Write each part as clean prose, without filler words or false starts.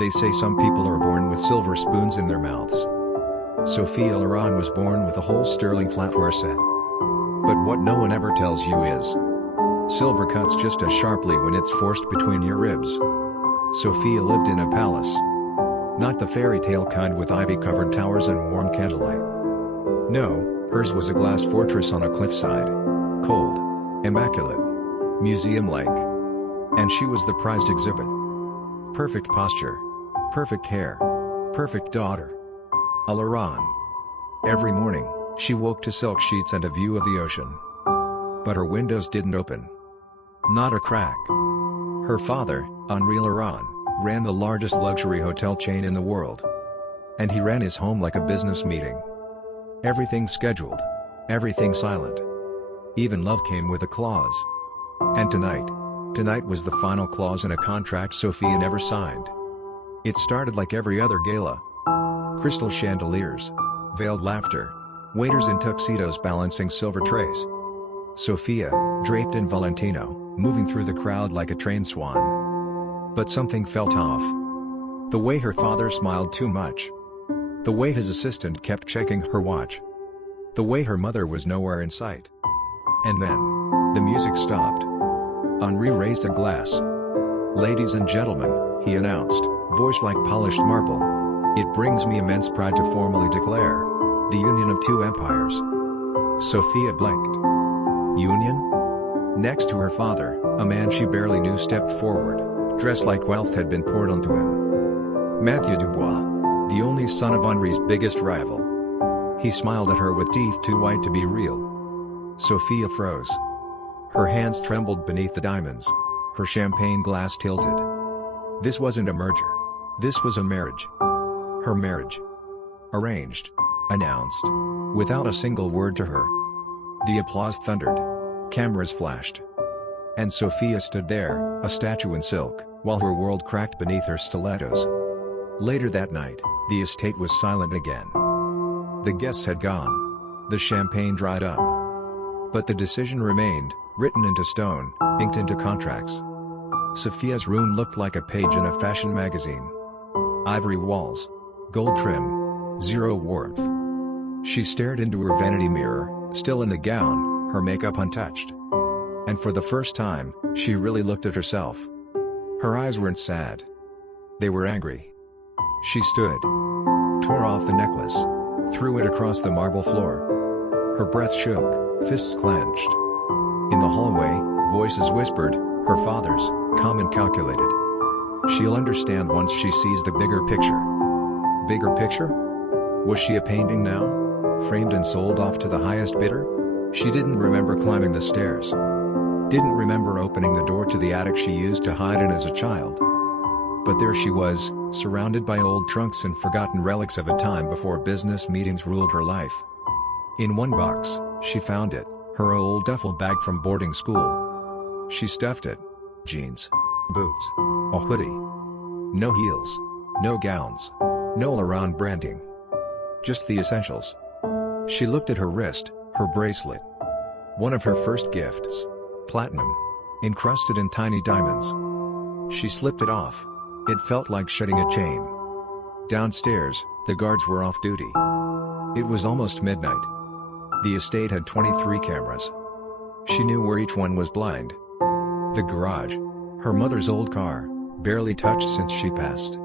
They say some people are born with silver spoons in their mouths. Sophia Laurent was born with a whole sterling flatware set. But what no one ever tells you is, silver cuts just as sharply when it's forced between your ribs. Sophia lived in a palace. Not the fairy tale kind with ivy-covered towers and warm candlelight. No, hers was a glass fortress on a cliffside. Cold. Immaculate. Museum-like. And she was the prized exhibit. Perfect posture. Perfect hair. Perfect daughter. A Laurent. Every morning, she woke to silk sheets and a view of the ocean. But her windows didn't open. Not a crack. Her father, Henri Laurent, ran the largest luxury hotel chain in the world. And he ran his home like a business meeting. Everything scheduled. Everything silent. Even love came with a clause. And tonight was the final clause in a contract Sophia never signed. It started like every other gala. Crystal chandeliers. Veiled laughter. Waiters in tuxedos balancing silver trays. Sophia, draped in Valentino, moving through the crowd like a trained swan. But something felt off. The way her father smiled too much. The way his assistant kept checking her watch. The way her mother was nowhere in sight. And then, the music stopped. Henri raised a glass. "Ladies and gentlemen," he announced, voice like polished marble. "It brings me immense pride to formally declare the union of two empires." Sophia blinked. Union? Next to her father, a man she barely knew stepped forward, dressed like wealth had been poured onto him. Mathieu Dubois, the only son of Henri's biggest rival. He smiled at her with teeth too white to be real. Sophia froze. Her hands trembled beneath the diamonds. Her champagne glass tilted. This wasn't a merger. This was a marriage. Her marriage. Arranged. Announced. Without a single word to her. The applause thundered. Cameras flashed. And Sophia stood there, a statue in silk, while her world cracked beneath her stilettos. Later that night, the estate was silent again. The guests had gone. The champagne dried up. But the decision remained, written into stone, inked into contracts. Sophia's room looked like a page in a fashion magazine. Ivory walls. Gold trim. Zero warmth. She stared into her vanity mirror, still in the gown, her makeup untouched. And for the first time, she really looked at herself. Her eyes weren't sad. They were angry. She stood. Tore off the necklace. Threw it across the marble floor. Her breath shook, fists clenched. In the hallway, voices whispered, her father's, calm and calculated. She'll understand once she sees the bigger picture. Bigger picture? Was she a painting now? Framed and sold off to the highest bidder? She didn't remember climbing the stairs. Didn't remember opening the door to the attic she used to hide in as a child. But there she was, surrounded by old trunks and forgotten relics of a time before business meetings ruled her life. In one box, she found it, her old duffel bag from boarding school. She stuffed it. Jeans. Boots. A hoodie. No heels. No gowns. No Laurent branding. Just the essentials. She looked at her wrist, her bracelet. One of her first gifts. Platinum. Encrusted in tiny diamonds. She slipped it off. It felt like shedding a chain. Downstairs, the guards were off duty. It was almost midnight. The estate had 23 cameras. She knew where each one was blind. The garage. Her mother's old car, barely touched since she passed.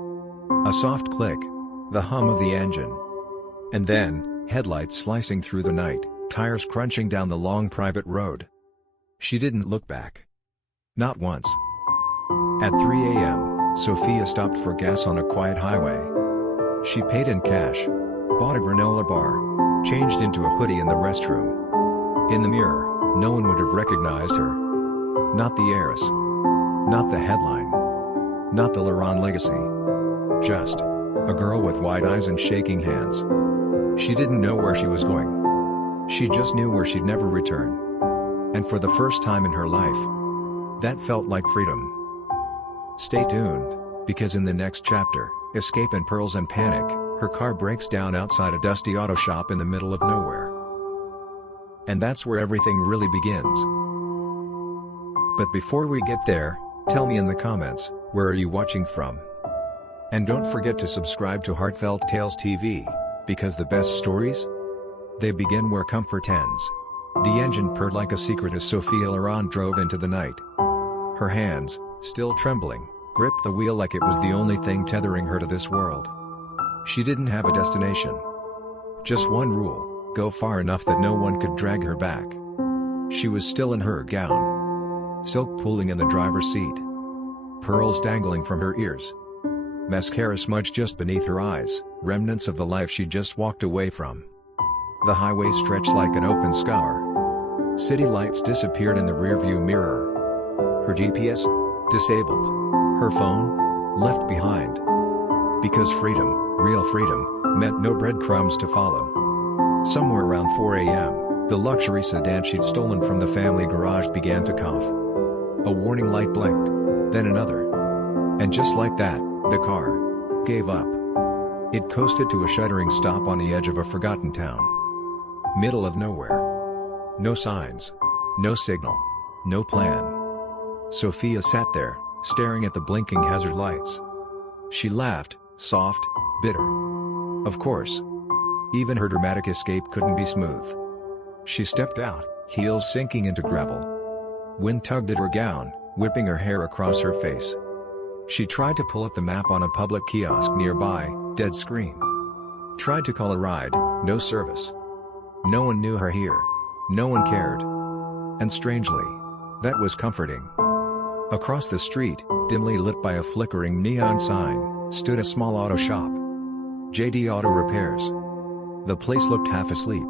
A soft click. The hum of the engine. And then, headlights slicing through the night, tires crunching down the long private road. She didn't look back. Not once. At 3 a.m., Sophia stopped for gas on a quiet highway. She paid in cash. Bought a granola bar. Changed into a hoodie in the restroom. In the mirror, no one would have recognized her. Not the heiress. Not the headline. Not the Laurent legacy. Just a girl with wide eyes and shaking hands. She didn't know where she was going. She just knew where she'd never return. And for the first time in her life, that felt like freedom. Stay tuned, because in the next chapter, Escape and Pearls and Panic, her car breaks down outside a dusty auto shop in the middle of nowhere. And that's where everything really begins. But before we get there, tell me in the comments, where are you watching from? And don't forget to subscribe to Heartfelt Tales TV, because the best stories, they begin where comfort ends. The engine purred like a secret as Sophia Laurent drove into the night. Her hands, still trembling, gripped the wheel like it was the only thing tethering her to this world. She didn't have a destination. Just one rule: go far enough that no one could drag her back. She was still in her gown. Silk pooling in the driver's seat. Pearls dangling from her ears. Mascara smudged just beneath her eyes, remnants of the life she just walked away from. The highway stretched like an open scour. City lights disappeared in the rearview mirror. Her GPS, disabled. Her phone, left behind. Because freedom, real freedom, meant no breadcrumbs to follow. Somewhere around 4 a.m., the luxury sedan she'd stolen from the family garage began to cough. A warning light blinked, then another. And just like that, the car gave up. It coasted to a shuddering stop on the edge of a forgotten town. Middle of nowhere. No signs. No signal. No plan. Sophia sat there, staring at the blinking hazard lights. She laughed, soft, bitter. Of course. Even her dramatic escape couldn't be smooth. She stepped out, heels sinking into gravel. Wind tugged at her gown, whipping her hair across her face. She tried to pull up the map on a public kiosk nearby, dead screen. Tried to call a ride, no service. No one knew her here. No one cared. And strangely, that was comforting. Across the street, dimly lit by a flickering neon sign, stood a small auto shop. JD Auto Repairs. The place looked half asleep.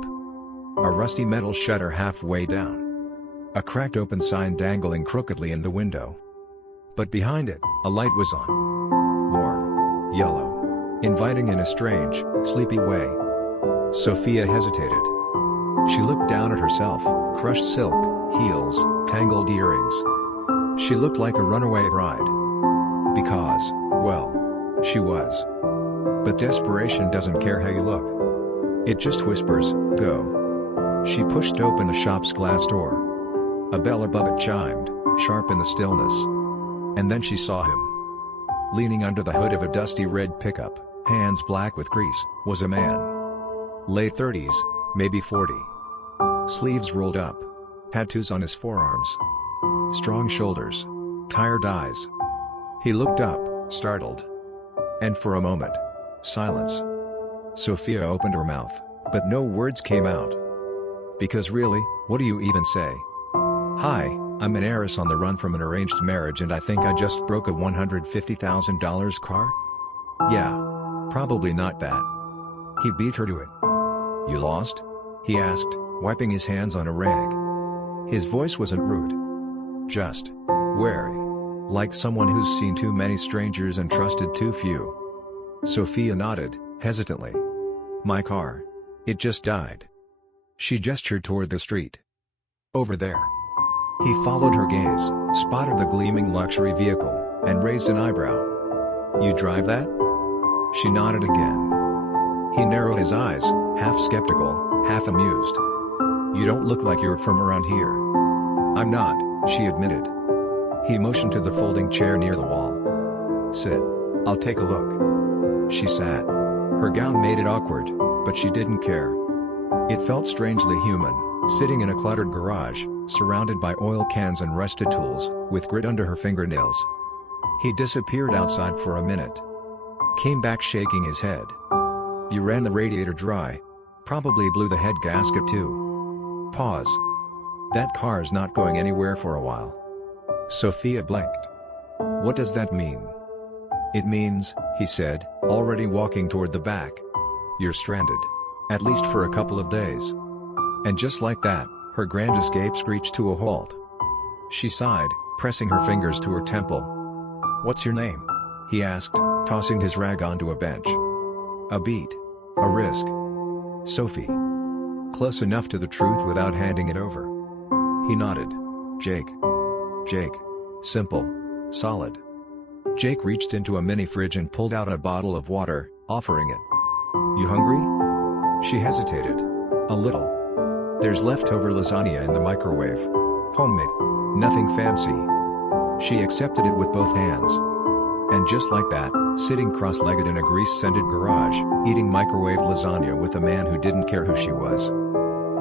A rusty metal shutter halfway down. A cracked open sign dangling crookedly in the window. But behind it, a light was on. Warm. Yellow. Inviting in a strange, sleepy way. Sophia hesitated. She looked down at herself, crushed silk, heels, tangled earrings. She looked like a runaway bride. Because, well, she was. But desperation doesn't care how you look. It just whispers, go. She pushed open the shop's glass door. A bell above it chimed, sharp in the stillness. And then she saw him. Leaning under the hood of a dusty red pickup, hands black with grease, was a man. Late 30s, maybe 40. Sleeves rolled up. Tattoos on his forearms. Strong shoulders. Tired eyes. He looked up, startled. And for a moment, silence. Sophia opened her mouth, but no words came out. Because really, what do you even say? Hi, I'm an heiress on the run from an arranged marriage and I think I just broke a $150,000 car? Yeah. Probably not that. He beat her to it. You lost? He asked, wiping his hands on a rag. His voice wasn't rude. Just wary. Like someone who's seen too many strangers and trusted too few. Sophia nodded, hesitantly. My car. It just died. She gestured toward the street. Over there. He followed her gaze, spotted the gleaming luxury vehicle, and raised an eyebrow. You drive that? She nodded again. He narrowed his eyes, half skeptical, half amused. You don't look like you're from around here. I'm not, she admitted. He motioned to the folding chair near the wall. Sit. I'll take a look. She sat. Her gown made it awkward, but she didn't care. It felt strangely human, sitting in a cluttered garage, surrounded by oil cans and rusted tools, with grit under her fingernails. He disappeared outside for a minute. Came back shaking his head. You ran the radiator dry. Probably blew the head gasket too. Pause. That car's not going anywhere for a while. Sophia blinked. What does that mean? It means, he said, already walking toward the back. You're stranded. At least for a couple of days. And just like that, her grand escape screeched to a halt. She sighed, pressing her fingers to her temple. What's your name? He asked, tossing his rag onto a bench. A beat. A risk. Sophie. Close enough to the truth without handing it over. He nodded. Jake. Jake. Simple. Solid. Jake reached into a mini fridge and pulled out a bottle of water, offering it. You hungry? She hesitated. A little. There's leftover lasagna in the microwave. Homemade. Nothing fancy. She accepted it with both hands. And just like that, sitting cross-legged in a grease-scented garage, eating microwaved lasagna with a man who didn't care who she was.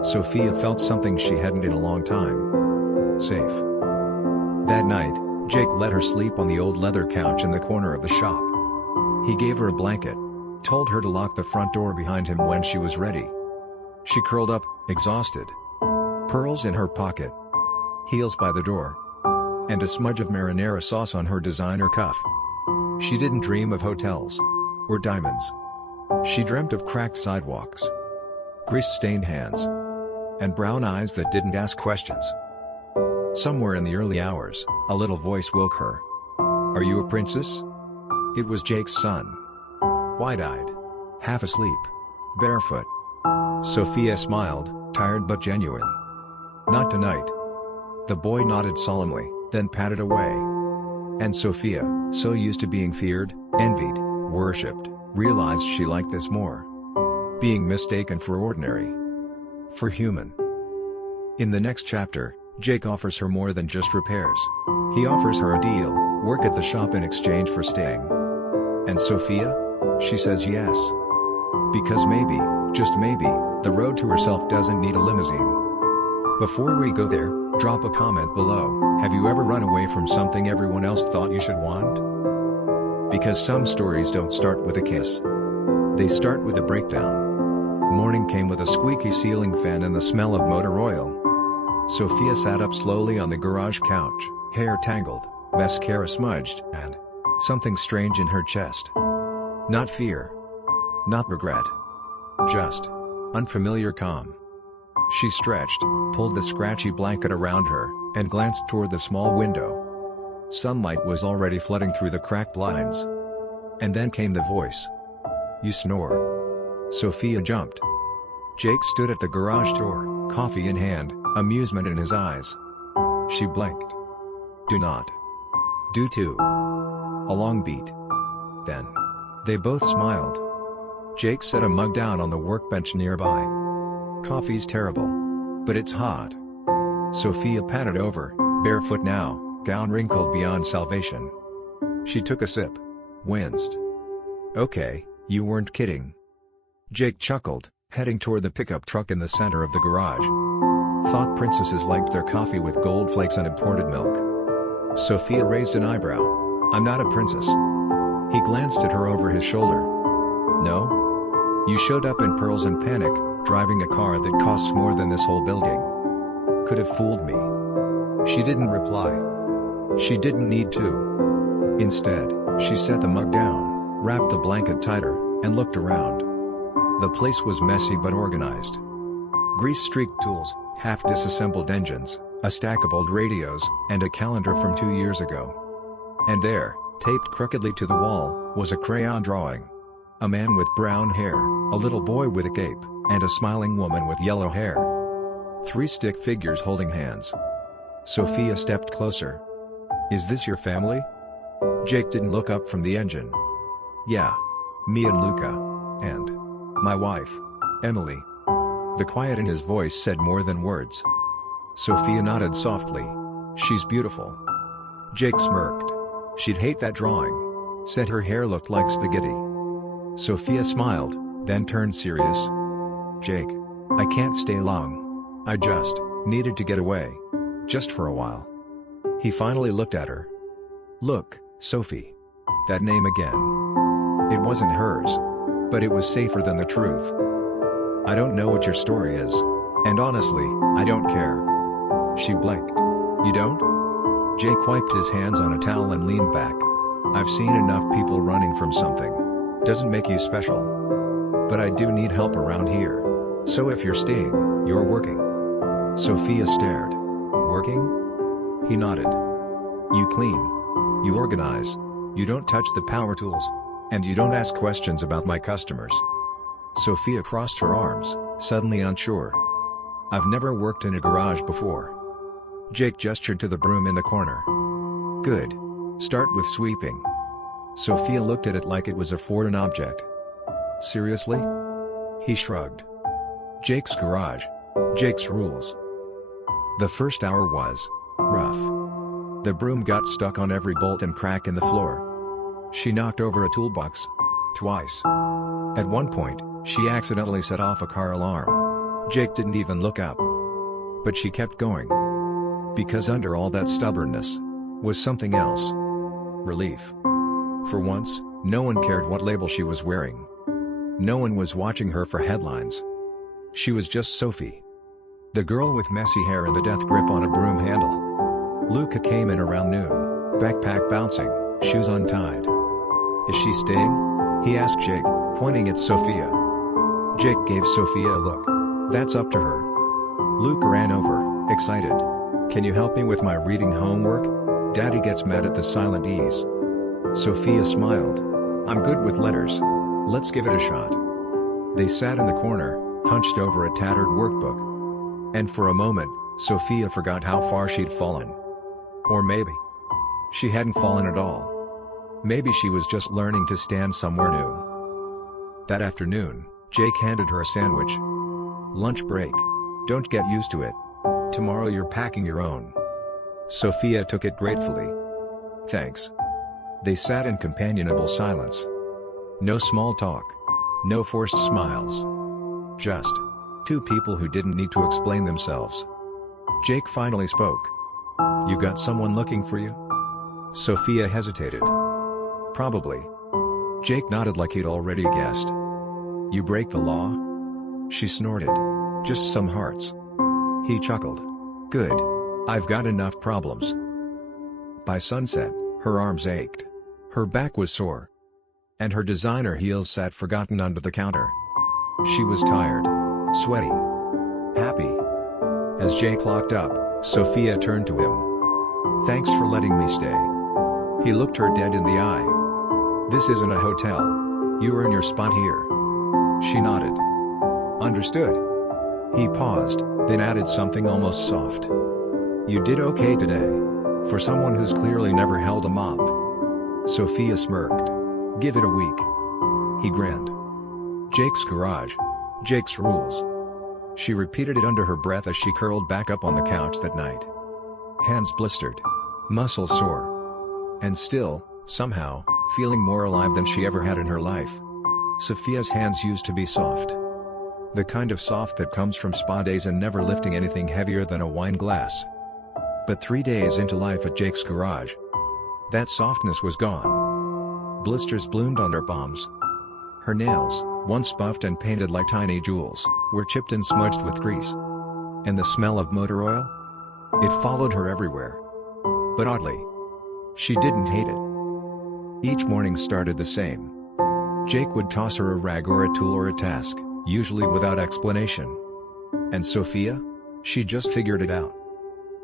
Sophia felt something she hadn't in a long time. Safe. That night, Jake let her sleep on the old leather couch in the corner of the shop. He gave her a blanket, told her to lock the front door behind him when she was ready. She curled up, exhausted. Pearls in her pocket, heels by the door, and a smudge of marinara sauce on her designer cuff. She didn't dream of hotels or diamonds. She dreamt of cracked sidewalks, grease-stained hands, and brown eyes that didn't ask questions. Somewhere in the early hours, a little voice woke her. "Are you a princess?" It was Jake's son. Wide-eyed, half asleep, barefoot. Sophia smiled, tired but genuine. "Not tonight." The boy nodded solemnly, then patted away. And Sophia, so used to being feared, envied, worshipped, realized she liked this more. Being mistaken for ordinary. For human. In the next chapter, Jake offers her more than just repairs. He offers her a deal, work at the shop in exchange for staying. And Sophia? She says yes. Because maybe, just maybe, the road to herself doesn't need a limousine. Before we go there, drop a comment below. Have you ever run away from something everyone else thought you should want? Because some stories don't start with a kiss. They start with a breakdown. Morning came with a squeaky ceiling fan and the smell of motor oil. Sophia sat up slowly on the garage couch, hair tangled, mascara smudged, and something strange in her chest. Not fear. Not regret. Just unfamiliar calm. She stretched, pulled the scratchy blanket around her, and glanced toward the small window. Sunlight was already flooding through the cracked blinds. And then came the voice. "You snore." Sophia jumped. Jake stood at the garage door, coffee in hand, amusement in his eyes. She blinked. "Do not." "Do too." A long beat. Then they both smiled. Jake set a mug down on the workbench nearby. "Coffee's terrible. But it's hot." Sophia patted over, barefoot now, gown wrinkled beyond salvation. She took a sip. Winced. "Okay, you weren't kidding." Jake chuckled, heading toward the pickup truck in the center of the garage. "Thought princesses liked their coffee with gold flakes and imported milk." Sophia raised an eyebrow. "I'm not a princess." He glanced at her over his shoulder. "No? You showed up in pearls and panic, driving a car that costs more than this whole building. Could have fooled me." She didn't reply. She didn't need to. Instead, she set the mug down, wrapped the blanket tighter, and looked around. The place was messy but organized. Grease-streaked tools, half-disassembled engines, a stack of old radios, and a calendar from 2 years ago. And there, taped crookedly to the wall, was a crayon drawing. A man with brown hair, a little boy with a cape, and a smiling woman with yellow hair. 3 stick figures holding hands. Sophia stepped closer. "Is this your family?" Jake didn't look up from the engine. "Yeah. Me and Luca. And my wife, Emily." The quiet in his voice said more than words. Sophia nodded softly. "She's beautiful." Jake smirked. "She'd hate that drawing," said her hair looked like spaghetti. Sophia smiled, then turned serious. "Jake, I can't stay long. I just needed to get away. Just for a while." He finally looked at her. "Look, Sophie. That name again. It wasn't hers. But it was safer than the truth. I don't know what your story is. And honestly, I don't care." She blinked. "You don't?" Jake wiped his hands on a towel and leaned back. "I've seen enough people running from something. Doesn't make you special. But I do need help around here. So if you're staying, you're working." Sophia stared. "Working?" He nodded. "You clean. You organize. You don't touch the power tools. And you don't ask questions about my customers." Sophia crossed her arms, suddenly unsure. "I've never worked in a garage before." Jake gestured to the broom in the corner. "Good. Start with sweeping." Sophia looked at it like it was a foreign object. "Seriously?" He shrugged. "Jake's garage. Jake's rules." The first hour was rough. The broom got stuck on every bolt and crack in the floor. She knocked over a toolbox. Twice. At one point, she accidentally set off a car alarm. Jake didn't even look up. But she kept going. Because under all that stubbornness was something else. Relief. For once, no one cared what label she was wearing. No one was watching her for headlines. She was just Sophie. The girl with messy hair and a death grip on a broom handle. Luca came in around noon, backpack bouncing, shoes untied. "Is she staying?" he asked Jake, pointing at Sophia. Jake gave Sophia a look. "That's up to her." Luca ran over, excited. "Can you help me with my reading homework? Daddy gets mad at the silent E's." Sophia smiled. "I'm good with letters. Let's give it a shot." They sat in the corner, hunched over a tattered workbook. And for a moment, Sophia forgot how far she'd fallen. Or maybe she hadn't fallen at all. Maybe she was just learning to stand somewhere new. That afternoon, Jake handed her a sandwich. "Lunch break. Don't get used to it. Tomorrow you're packing your own." Sophia took it gratefully. "Thanks." They sat in companionable silence. No small talk. No forced smiles. Just two people who didn't need to explain themselves. Jake finally spoke. "You got someone looking for you?" Sophia hesitated. "Probably." Jake nodded like he'd already guessed. "You break the law?" She snorted. "Just some hearts." He chuckled. "Good. I've got enough problems." By sunset, her arms ached. Her back was sore. And her designer heels sat forgotten under the counter. She was tired. Sweaty. Happy. As Jake locked up, Sophia turned to him. "Thanks for letting me stay." He looked her dead in the eye. "This isn't a hotel. You earn your spot here." She nodded. "Understood." He paused, then added something almost soft. "You did okay today. For someone who's clearly never held a mop." Sophia smirked. "Give it a week." He grinned. "Jake's garage. Jake's rules." She repeated it under her breath as she curled back up on the couch that night. Hands blistered. Muscles sore. And still, somehow, feeling more alive than she ever had in her life. Sophia's hands used to be soft. The kind of soft that comes from spa days and never lifting anything heavier than a wine glass. But 3 days into life at Jake's garage, that softness was gone. Blisters bloomed on her palms. Her nails, once buffed and painted like tiny jewels, were chipped and smudged with grease. And the smell of motor oil? It followed her everywhere. But oddly, she didn't hate it. Each morning started the same. Jake would toss her a rag or a tool or a task, usually without explanation. And Sophia? She just figured it out.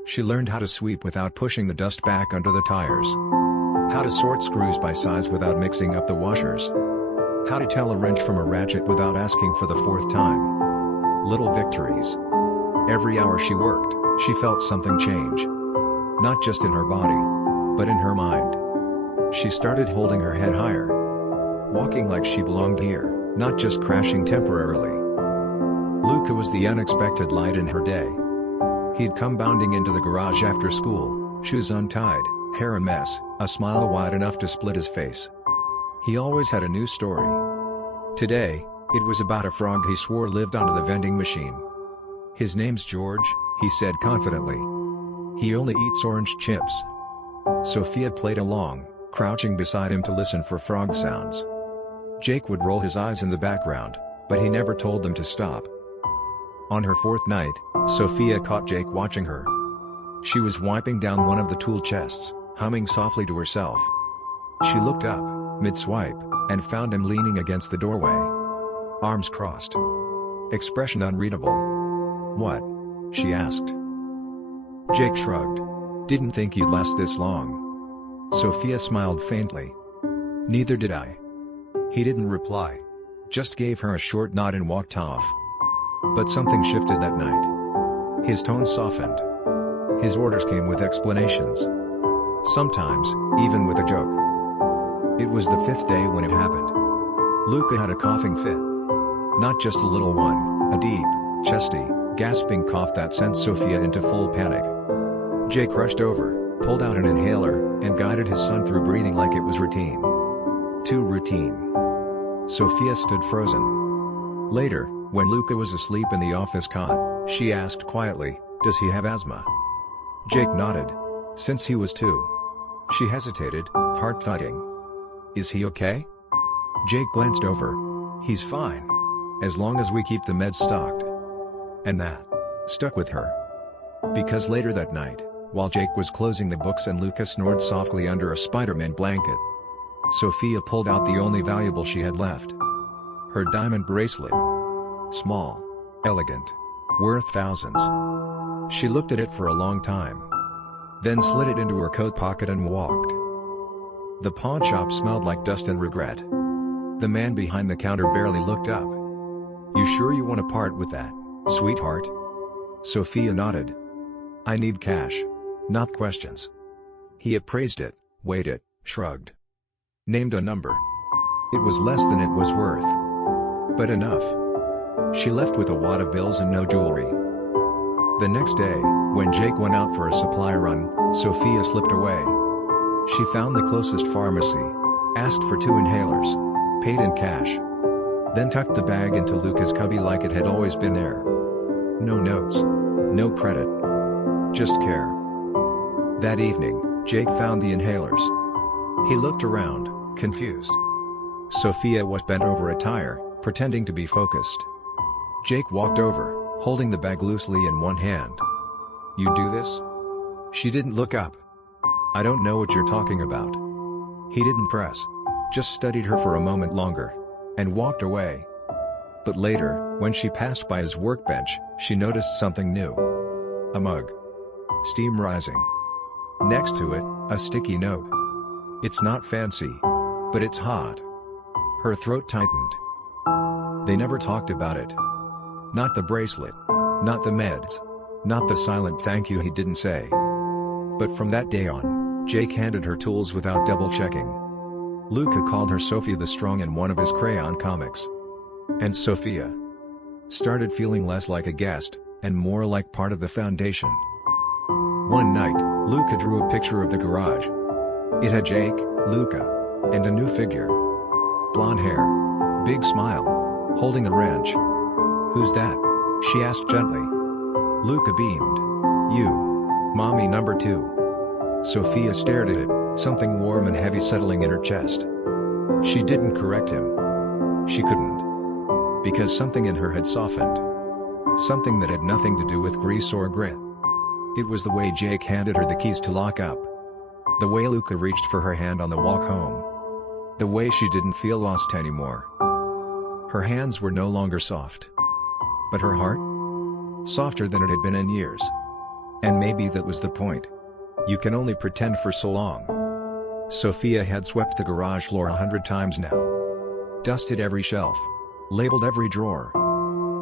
She learned how to sweep without pushing the dust back under the tires. How to sort screws by size without mixing up the washers. How to tell a wrench from a ratchet without asking for the 4th time. Little victories. Every hour she worked, she felt something change. Not just in her body, but in her mind. She started holding her head higher. Walking like she belonged here, not just crashing temporarily. Luca was the unexpected light in her day. He'd come bounding into the garage after school, shoes untied, hair a mess, a smile wide enough to split his face. He always had a new story. Today, it was about a frog he swore lived under the vending machine. "His name's George," he said confidently. "He only eats orange chips." Sophia played along, crouching beside him to listen for frog sounds. Jake would roll his eyes in the background, but he never told them to stop. On her 4th night, Sophia caught Jake watching her. She was wiping down one of the tool chests, humming softly to herself. She looked up, mid-swipe, and found him leaning against the doorway. Arms crossed. Expression unreadable. "What?" she asked. Jake shrugged. "Didn't think you'd last this long." Sophia smiled faintly. "Neither did I." He didn't reply. Just gave her a short nod and walked off. But something shifted that night. His tone softened. His orders came with explanations. Sometimes, even with a joke. It was the 5th day when it happened. Luca had a coughing fit. Not just a little one, a deep, chesty, gasping cough that sent Sophia into full panic. Jake rushed over, pulled out an inhaler, and guided his son through breathing like it was routine. Too routine. Sophia stood frozen. Later, when Luca was asleep in the office cot, she asked quietly, "Does he have asthma?" Jake nodded. Since he was 2. She hesitated, heart thudding. "Is he okay?" Jake glanced over. "He's fine. As long as we keep the meds stocked." And that stuck with her. Because later that night, while Jake was closing the books and Luca snored softly under a Spider-Man blanket, Sophia pulled out the only valuable she had left. Her diamond bracelet. Small. Elegant. Worth thousands. She looked at it for a long time. Then slid it into her coat pocket and walked. The pawn shop smelled like dust and regret. The man behind the counter barely looked up. "You sure you want to part with that, sweetheart?" Sophia nodded. "I need cash. Not questions." He appraised it, weighed it, shrugged. Named a number. It was less than it was worth. But enough. She left with a wad of bills and no jewelry. The next day, when Jake went out for a supply run, Sophia slipped away. She found the closest pharmacy, asked for 2 inhalers, paid in cash. Then tucked the bag into Luca's cubby like it had always been there. No notes. No credit. Just care. That evening, Jake found the inhalers. He looked around, confused. Sophia was bent over a tire, pretending to be focused. Jake walked over, holding the bag loosely in one hand. "You do this?" She didn't look up. "I don't know what you're talking about." He didn't press. Just studied her for a moment longer. And walked away. But later, when she passed by his workbench, she noticed something new. A mug. Steam rising. Next to it, a sticky note. "It's not fancy. But it's hot." Her throat tightened. They never talked about it. Not the bracelet. Not the meds. Not the silent thank you he didn't say. But from that day on, Jake handed her tools without double-checking. Luca called her Sophia the Strong in one of his crayon comics. And Sophia started feeling less like a guest, and more like part of the foundation. One night, Luca drew a picture of the garage. It had Jake, Luca, and a new figure. Blonde hair. Big smile. Holding a wrench. "Who's that?" she asked gently. Luca beamed. "You. Mommy number 2. Sophia stared at it, something warm and heavy settling in her chest. She didn't correct him. She couldn't. Because something in her had softened. Something that had nothing to do with grease or grit. It was the way Jake handed her the keys to lock up. The way Luca reached for her hand on the walk home. The way she didn't feel lost anymore. Her hands were no longer soft. But her heart? Softer than it had been in years. And maybe that was the point. You can only pretend for so long. Sophia had swept the garage floor 100 times now. Dusted every shelf. Labeled every drawer.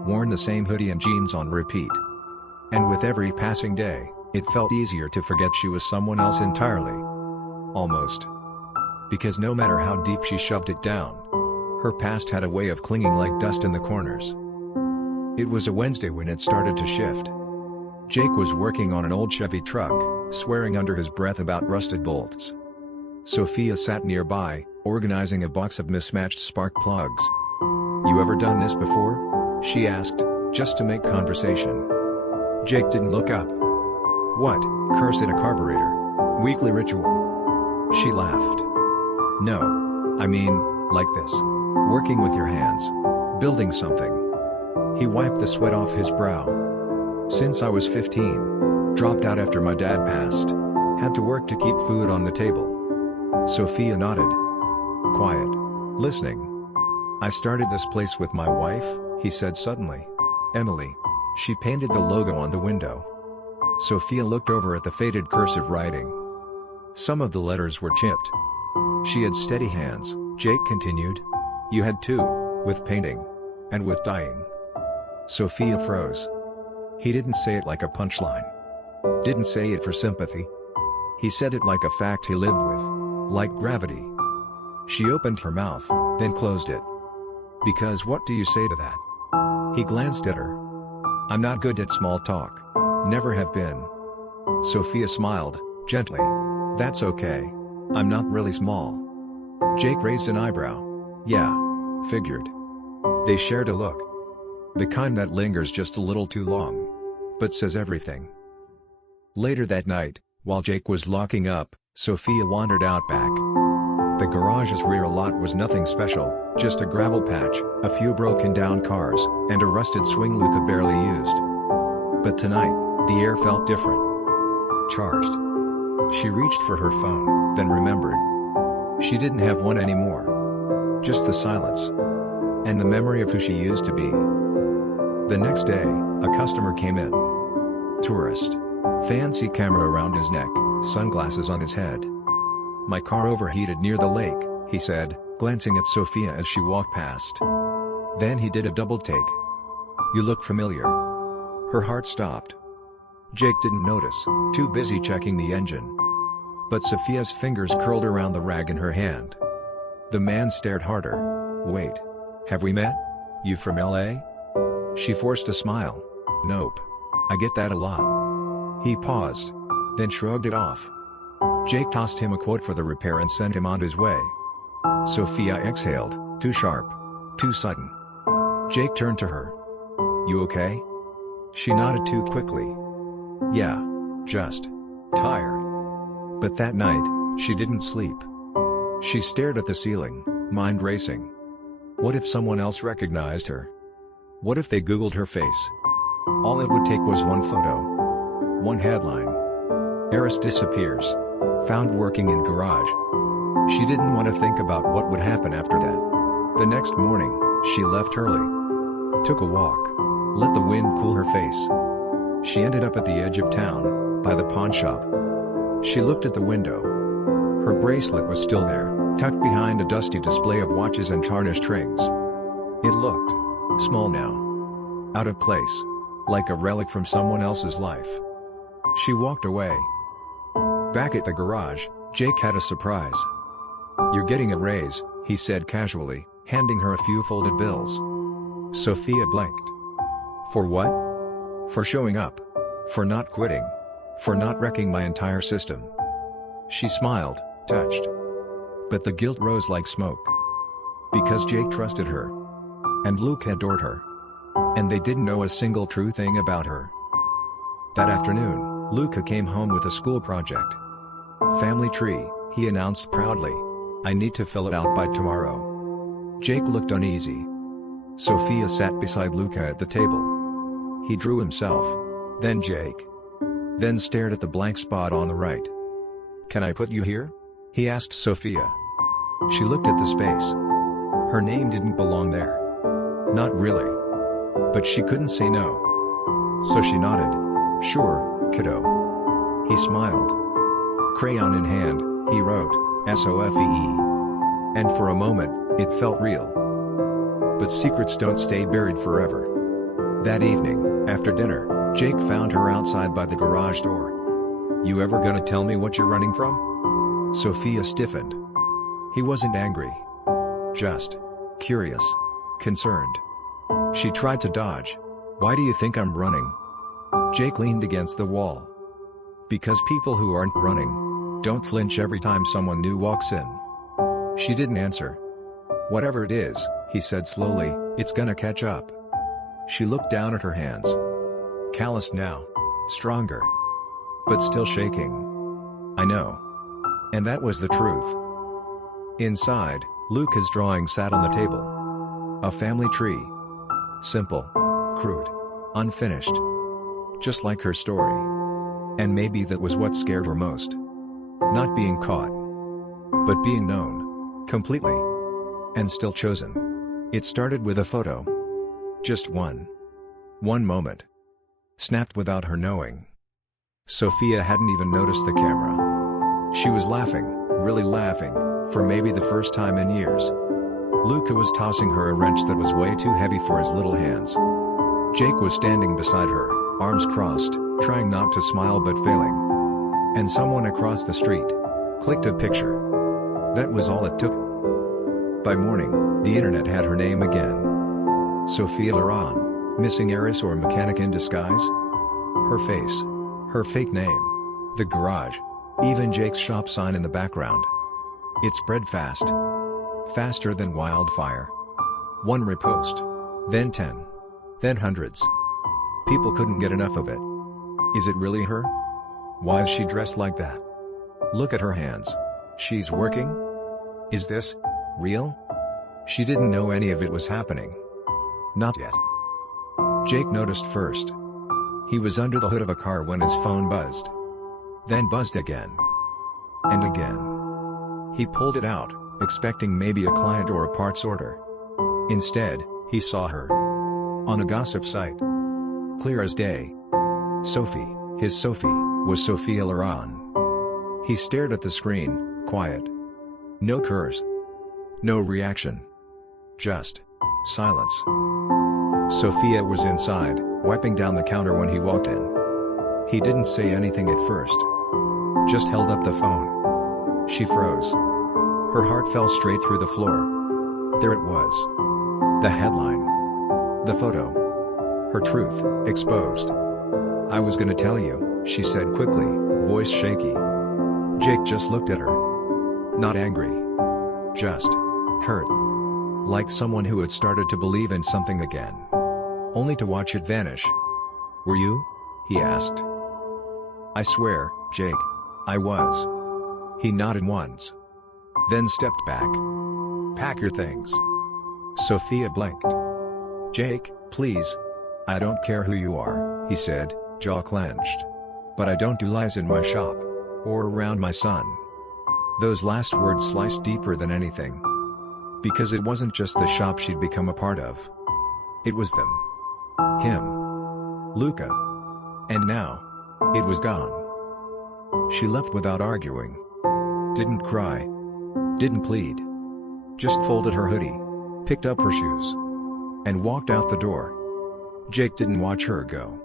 Worn the same hoodie and jeans on repeat. And with every passing day, it felt easier to forget she was someone else entirely. Almost. Because no matter how deep she shoved it down, her past had a way of clinging like dust in the corners. It was a Wednesday when it started to shift. Jake was working on an old Chevy truck, swearing under his breath about rusted bolts. Sophia sat nearby, organizing a box of mismatched spark plugs. "You ever done this before?" she asked, just to make conversation. Jake didn't look up. "What, curse at a carburetor? Weekly ritual?" She laughed. "No. I mean, like this. Working with your hands. Building something." He wiped the sweat off his brow. "Since I was 15. Dropped out after my dad passed. Had to work to keep food on the table." Sophia nodded. Quiet. Listening. "I started this place with my wife," he said suddenly. "Emily." She painted the logo on the window. Sophia looked over at the faded cursive writing. Some of the letters were chipped. "She had steady hands," Jake continued. "You had too, with painting. And with dyeing." Sophia froze. He didn't say it like a punchline. Didn't say it for sympathy. He said it like a fact he lived with. Like gravity. She opened her mouth, then closed it. "Because what do you say to that?" He glanced at her. "I'm not good at small talk. Never have been." Sophia smiled, gently. "That's okay. I'm not really small." Jake raised an eyebrow. Yeah. Figured. They shared a look. The kind that lingers just a little too long. But says everything. Later that night, while Jake was locking up, Sophia wandered out back. The garage's rear lot was nothing special, just a gravel patch, a few broken down cars, and a rusted swing Luca barely used. But tonight, the air felt different. Charged. She reached for her phone, then remembered. She didn't have one anymore. Just the silence. And the memory of who she used to be. The next day, a customer came in. Tourist. Fancy camera around his neck, sunglasses on his head. My car overheated near the lake, he said, glancing at Sophia as she walked past. Then he did a double take. You look familiar. Her heart stopped. Jake didn't notice, too busy checking the engine. But Sophia's fingers curled around the rag in her hand. The man stared harder. Wait. Have we met? You from LA? She forced a smile. Nope. I get that a lot. He paused. Then shrugged it off. Jake tossed him a quote for the repair and sent him on his way. Sophia exhaled, too sharp. Too sudden. Jake turned to her. You okay? She nodded too quickly. Yeah. Just. Tired. But that night, she didn't sleep. She stared at the ceiling, mind racing. What if someone else recognized her? What if they Googled her face? All it would take was one photo. One headline. Heiress disappears. Found working in garage. She didn't want to think about what would happen after that. The next morning, she left early. Took a walk. Let the wind cool her face. She ended up at the edge of town, by the pawn shop. She looked at the window. Her bracelet was still there, tucked behind a dusty display of watches and tarnished rings. It looked small now. Out of place. Like a relic from someone else's life. She walked away. Back at the garage, Jake had a surprise. You're getting a raise, he said casually, handing her a few folded bills. Sophia blinked. For what? For showing up. For not quitting. For not wrecking my entire system. She smiled, touched. But the guilt rose like smoke. Because Jake trusted her. And Luke adored her. And they didn't know a single true thing about her. That afternoon, Luca came home with a school project. Family tree, he announced proudly. I need to fill it out by tomorrow. Jake looked uneasy. Sophia sat beside Luca at the table. He drew himself. Then Jake. Then stared at the blank spot on the right. Can I put you here? He asked Sophia. She looked at the space. Her name didn't belong there. Not really. But she couldn't say no. So she nodded. Sure, kiddo. He smiled. Crayon in hand, he wrote, Sophie. And for a moment, it felt real. But secrets don't stay buried forever. That evening, after dinner, Jake found her outside by the garage door. You ever gonna tell me what you're running from? Sophia stiffened. He wasn't angry. Just curious. Concerned. She tried to dodge. Why do you think I'm running? Jake leaned against the wall. Because people who aren't running don't flinch every time someone new walks in. She didn't answer. Whatever it is, he said slowly, it's gonna catch up. She looked down at her hands. Calloused now. Stronger. But still shaking. I know. And that was the truth. Inside, Luca's drawing sat on the table. A family tree. Simple. Crude. Unfinished. Just like her story. And maybe that was what scared her most. Not being caught. But being known. Completely. And still chosen. It started with a photo. Just one. One moment. Snapped without her knowing. Sophia hadn't even noticed the camera. She was laughing, really laughing, for maybe the first time in years. Luca was tossing her a wrench that was way too heavy for his little hands. Jake was standing beside her, arms crossed, trying not to smile but failing. And someone across the street clicked a picture. That was all it took. By morning, the internet had her name again. Sophia Laurent, missing heiress or mechanic in disguise? Her face. Her fake name. The garage. Even Jake's shop sign in the background. It spread fast. faster than wildfire. One repost. Then 10. Then hundreds. People couldn't get enough of it. Is it really her? Why is she dressed like that? Look at her hands. She's working? Is this real? She didn't know any of it was happening. Not yet. Jake noticed first. He was under the hood of a car when his phone buzzed. Then buzzed again. And again. He pulled it out, expecting maybe a client or a parts order. Instead, he saw her. On a gossip site. Clear as day. Sophie, his Sophie, was Sophia Laurent. He stared at the screen, quiet. No curse. No reaction. Just silence. Sophia was inside, wiping down the counter when he walked in. He didn't say anything at first. Just held up the phone. She froze. Her heart fell straight through the floor. There it was. The headline. The photo. Her truth, exposed. I was gonna tell you, she said quickly, voice shaky. Jake just looked at her. Not angry. Just hurt. Like someone who had started to believe in something again. Only to watch it vanish. Were you? He asked. I swear, Jake. I was. He nodded once. Then stepped back. Pack your things. Sophia blinked. Jake, please. I don't care who you are, he said, jaw clenched. But I don't do lies in my shop. Or around my son. Those last words sliced deeper than anything. Because it wasn't just the shop she'd become a part of. It was them. Him. Luca. And now, it was gone. She left without arguing. Didn't cry. Didn't plead. Just folded her hoodie, picked up her shoes, and walked out the door. Jake didn't watch her go.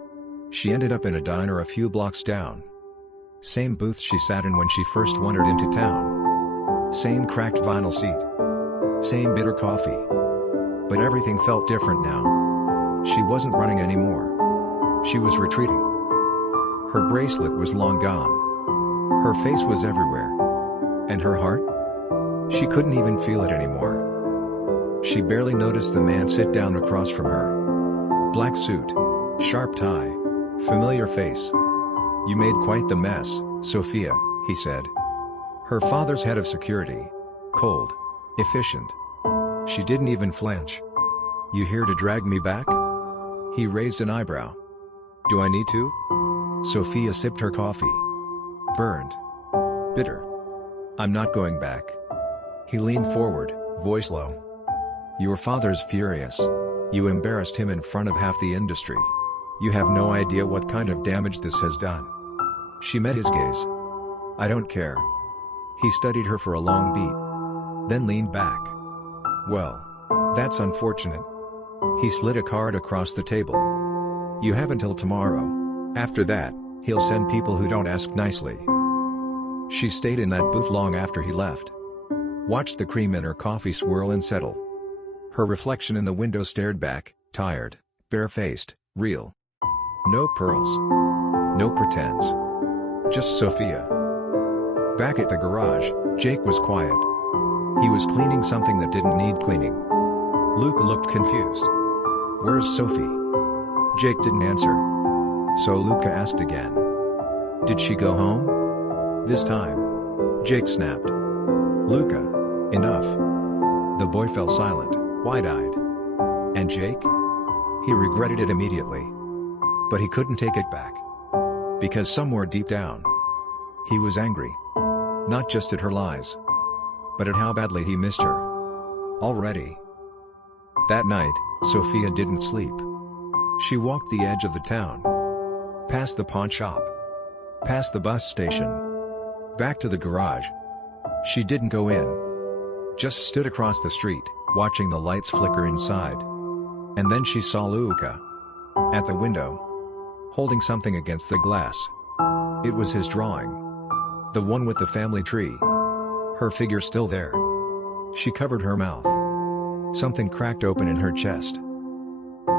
She ended up in a diner a few blocks down. Same booth she sat in when she first wandered into town. Same cracked vinyl seat. Same bitter coffee. But everything felt different now. She wasn't running anymore. She was retreating. Her bracelet was long gone. Her face was everywhere. And her heart? She couldn't even feel it anymore. She barely noticed the man sit down across from her. Black suit. Sharp tie. Familiar face. You made quite the mess, Sophia, he said. Her father's head of security. Cold. Efficient. She didn't even flinch. You here to drag me back? He raised an eyebrow. Do I need to? Sophia sipped her coffee. Burned. Bitter. I'm not going back. He leaned forward, voice low. Your father's furious. You embarrassed him in front of half the industry. You have no idea what kind of damage this has done. She met his gaze. I don't care. He studied her for a long beat. Then leaned back. Well, that's unfortunate. He slid a card across the table. You have until tomorrow. After that, he'll send people who don't ask nicely. She stayed in that booth long after he left. Watched the cream in her coffee swirl and settle. Her reflection in the window stared back, tired, bare-faced, real. No pearls. No pretense. Just Sophia. Back at the garage, Jake was quiet. He was cleaning something that didn't need cleaning. Luca looked confused. Where's Sophie? Jake didn't answer. So Luca asked again. Did she go home? This time. Jake snapped. Luca, enough. The boy fell silent, wide-eyed. And Jake? He regretted it immediately. But he couldn't take it back. Because somewhere deep down, he was angry. Not just at her lies, but at how badly he missed her. Already. That night, Sophia didn't sleep. She walked the edge of the town. Past the pawn shop. Past the bus station. Back to the garage. She didn't go in. Just stood across the street, watching the lights flicker inside. And then she saw Luca. At the window. Holding something against the glass. It was his drawing. The one with the family tree. Her figure still there. She covered her mouth. Something cracked open in her chest.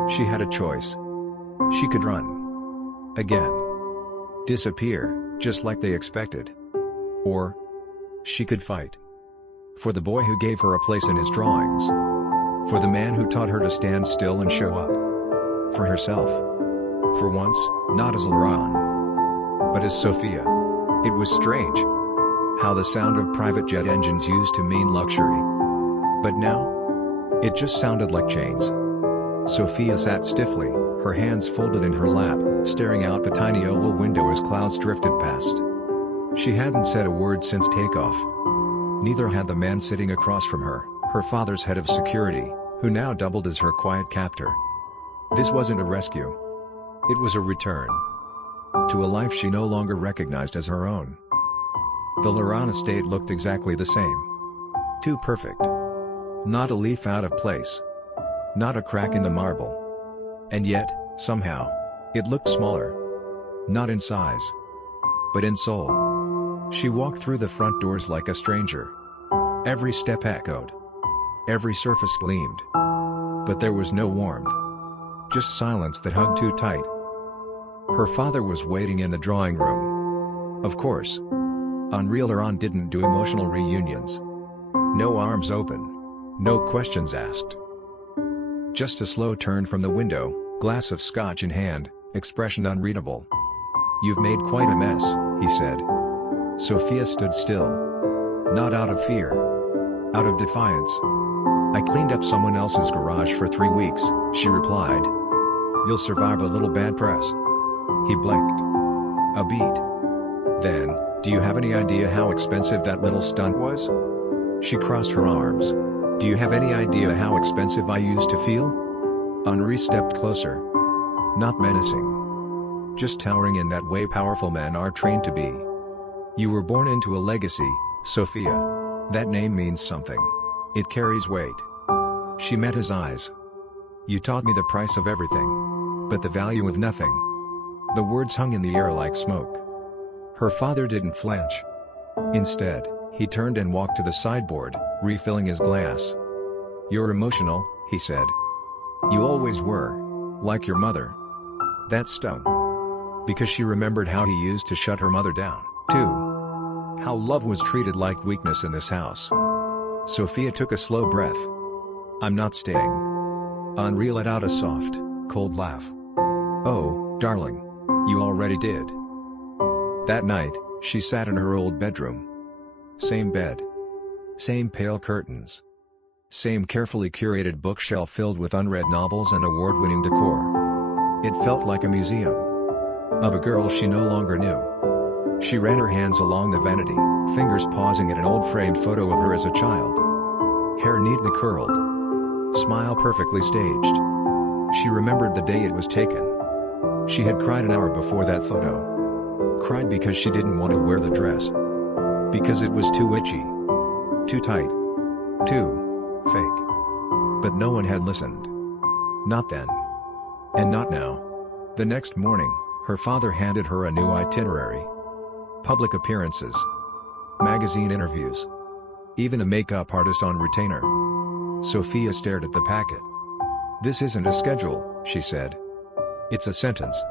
She had a choice. She could run. Again. Disappear, just like they expected. Or she could fight. For the boy who gave her a place in his drawings. For the man who taught her to stand still and show up. For herself. For once, not as Laurent, but as Sophia. It was strange. How the sound of private jet engines used to mean luxury. But now? It just sounded like chains. Sophia sat stiffly, her hands folded in her lap, staring out the tiny oval window as clouds drifted past. She hadn't said a word since takeoff. Neither had the man sitting across from her, her father's head of security, who now doubled as her quiet captor. This wasn't a rescue. It was a return. To a life she no longer recognized as her own. The Laurent estate looked exactly the same. Too perfect. Not a leaf out of place. Not a crack in the marble. And yet, somehow, it looked smaller. Not in size, but in soul. She walked through the front doors like a stranger. Every step echoed. Every surface gleamed. But there was no warmth. Just silence that hugged too tight. Her father was waiting in the drawing room. Of course. Henri Laurent didn't do emotional reunions. No arms open. No questions asked. Just a slow turn from the window, glass of scotch in hand, expression unreadable. "You've made quite a mess," he said. Sophia stood still. Not out of fear. Out of defiance. "I cleaned up someone else's garage for 3 weeks," she replied. "You'll survive a little bad press." He blinked. A beat. Then, "Do you have any idea how expensive that little stunt was?" She crossed her arms. "Do you have any idea how expensive I used to feel?" Henri stepped closer. Not menacing. Just towering in that way powerful men are trained to be. "You were born into a legacy, Sophia. That name means something. It carries weight." She met his eyes. "You taught me the price of everything. But the value of nothing." The words hung in the air like smoke. Her father didn't flinch. Instead, he turned and walked to the sideboard, refilling his glass. "You're emotional," he said. "You always were. Like your mother." That stung. Because she remembered how he used to shut her mother down, too. How love was treated like weakness in this house. Sophia took a slow breath. "I'm not staying." Henri let out a soft, cold laugh. "Oh, darling. You already did." That night, she sat in her old bedroom. Same bed. Same pale curtains. Same carefully curated bookshelf filled with unread novels and award-winning decor. It felt like a museum. Of a girl she no longer knew. She ran her hands along the vanity, fingers pausing at an old framed photo of her as a child. Hair neatly curled. Smile perfectly staged. She remembered the day it was taken. She had cried an hour before that photo. Cried because she didn't want to wear the dress. Because it was too itchy. Too tight. Too fake. But no one had listened. Not then. And not now. The next morning, her father handed her a new itinerary. Public appearances. Magazine interviews. Even a makeup artist on retainer. Sophia stared at the packet. "This isn't a schedule," she said. "It's a sentence."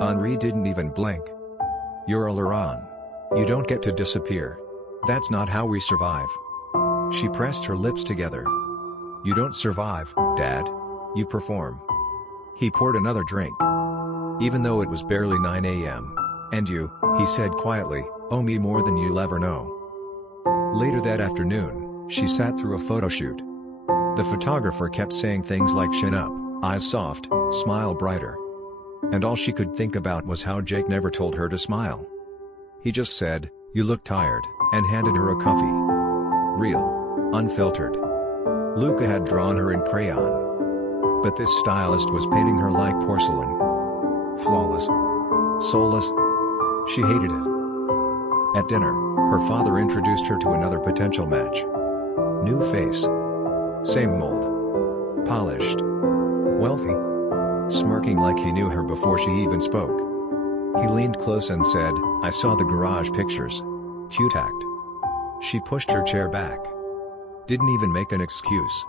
Henri didn't even blink. "You're a Laurent. You don't get to disappear. That's not how we survive." She pressed her lips together. "You don't survive, Dad. You perform." He poured another drink. Even though it was barely 9 a.m. "And you," he said quietly, "owe me more than you'll ever know." Later that afternoon, she sat through a photo shoot. The photographer kept saying things like chin up, eyes soft, smile brighter. And all she could think about was how Jake never told her to smile. He just said, "You look tired," and handed her a coffee. Real. Unfiltered. Luca had drawn her in crayon. But this stylist was painting her like porcelain. Flawless. Soulless. She hated it. At dinner, her father introduced her to another potential match. New face. Same mold. Polished. Wealthy. Smirking like he knew her before she even spoke. He leaned close and said, "I saw the garage pictures. Cute act." She pushed her chair back. Didn't even make an excuse.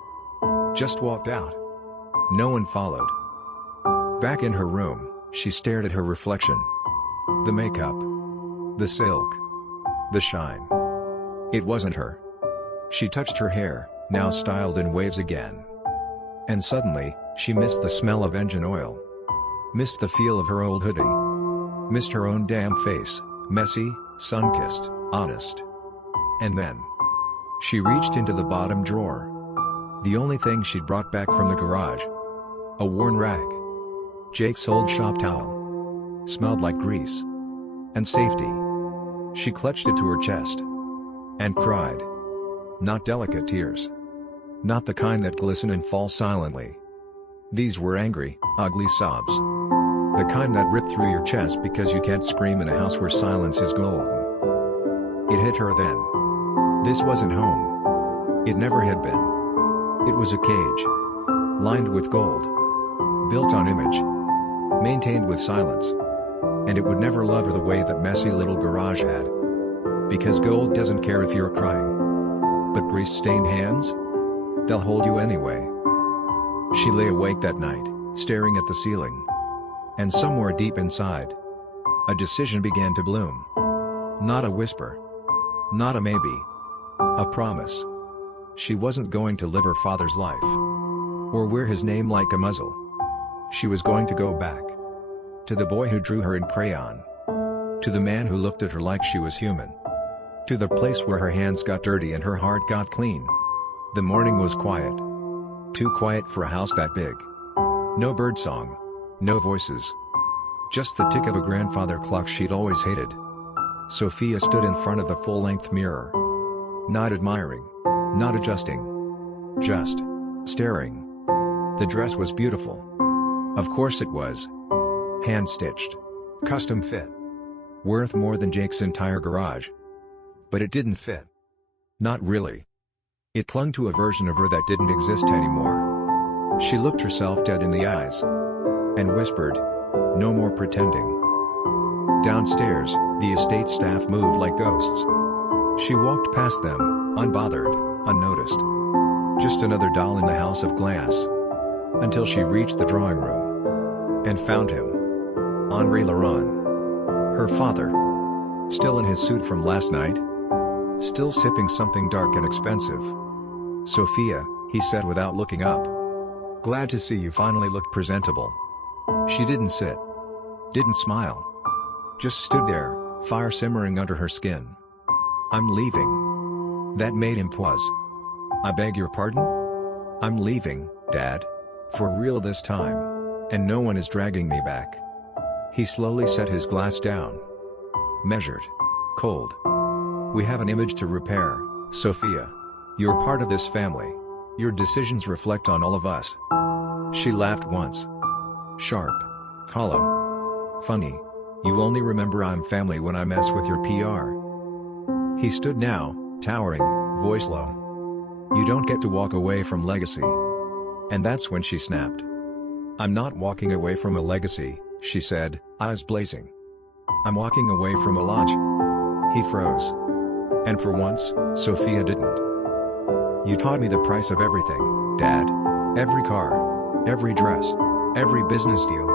Just walked out. No one followed. Back in her room, she stared at her reflection. The makeup. The silk. The shine. It wasn't her. She touched her hair, now styled in waves again. And suddenly, she missed the smell of engine oil. Missed the feel of her old hoodie. Missed her own damn face, messy, sun-kissed, honest. And then she reached into the bottom drawer. The only thing she'd brought back from the garage. A worn rag. Jake's old shop towel. Smelled like grease. And safety. She clutched it to her chest. And cried. Not delicate tears. Not the kind that glisten and fall silently. These were angry, ugly sobs. The kind that rip through your chest because you can't scream in a house where silence is golden. It hit her then. This wasn't home. It never had been. It was a cage. Lined with gold. Built on image. Maintained with silence. And it would never love her the way that messy little garage had. Because gold doesn't care if you're crying. But grease-stained hands? They'll hold you anyway. She lay awake that night, staring at the ceiling. And somewhere deep inside, a decision began to bloom. Not a whisper. Not a maybe. A promise. She wasn't going to live her father's life. Or wear his name like a muzzle. She was going to go back. To the boy who drew her in crayon. To the man who looked at her like she was human. To the place where her hands got dirty and her heart got clean. The morning was quiet. Too quiet for a house that big. No birdsong. No voices. Just the tick of a grandfather clock she'd always hated. Sophia stood in front of the full-length mirror. Not admiring. Not adjusting. Just staring. The dress was beautiful. Of course it was. Hand-stitched. Custom fit. Worth more than Jake's entire garage. But it didn't fit. Not really. It clung to a version of her that didn't exist anymore. She looked herself dead in the eyes. And whispered, "No more pretending." Downstairs, the estate staff moved like ghosts. She walked past them, unbothered, unnoticed. Just another doll in the house of glass. Until she reached the drawing room. And found him. Henri Laurent. Her father. Still in his suit from last night. Still sipping something dark and expensive. "Sophia," he said without looking up. "Glad to see you finally look presentable." She didn't sit. Didn't smile. Just stood there, fire simmering under her skin. "I'm leaving." That made him pause. "I beg your pardon?" "I'm leaving, Dad. For real this time. And no one is dragging me back." He slowly set his glass down. Measured. Cold. "We have an image to repair, Sophia. You're part of this family. Your decisions reflect on all of us." She laughed once. Sharp. Hollow. "Funny. You only remember I'm family when I mess with your PR." He stood now, towering, voice low. "You don't get to walk away from legacy." And that's when she snapped. "I'm not walking away from a legacy," she said, eyes blazing. "I'm walking away from a lodge." He froze. And for once, Sophia didn't. "You taught me the price of everything, Dad. Every car. Every dress. Every business deal.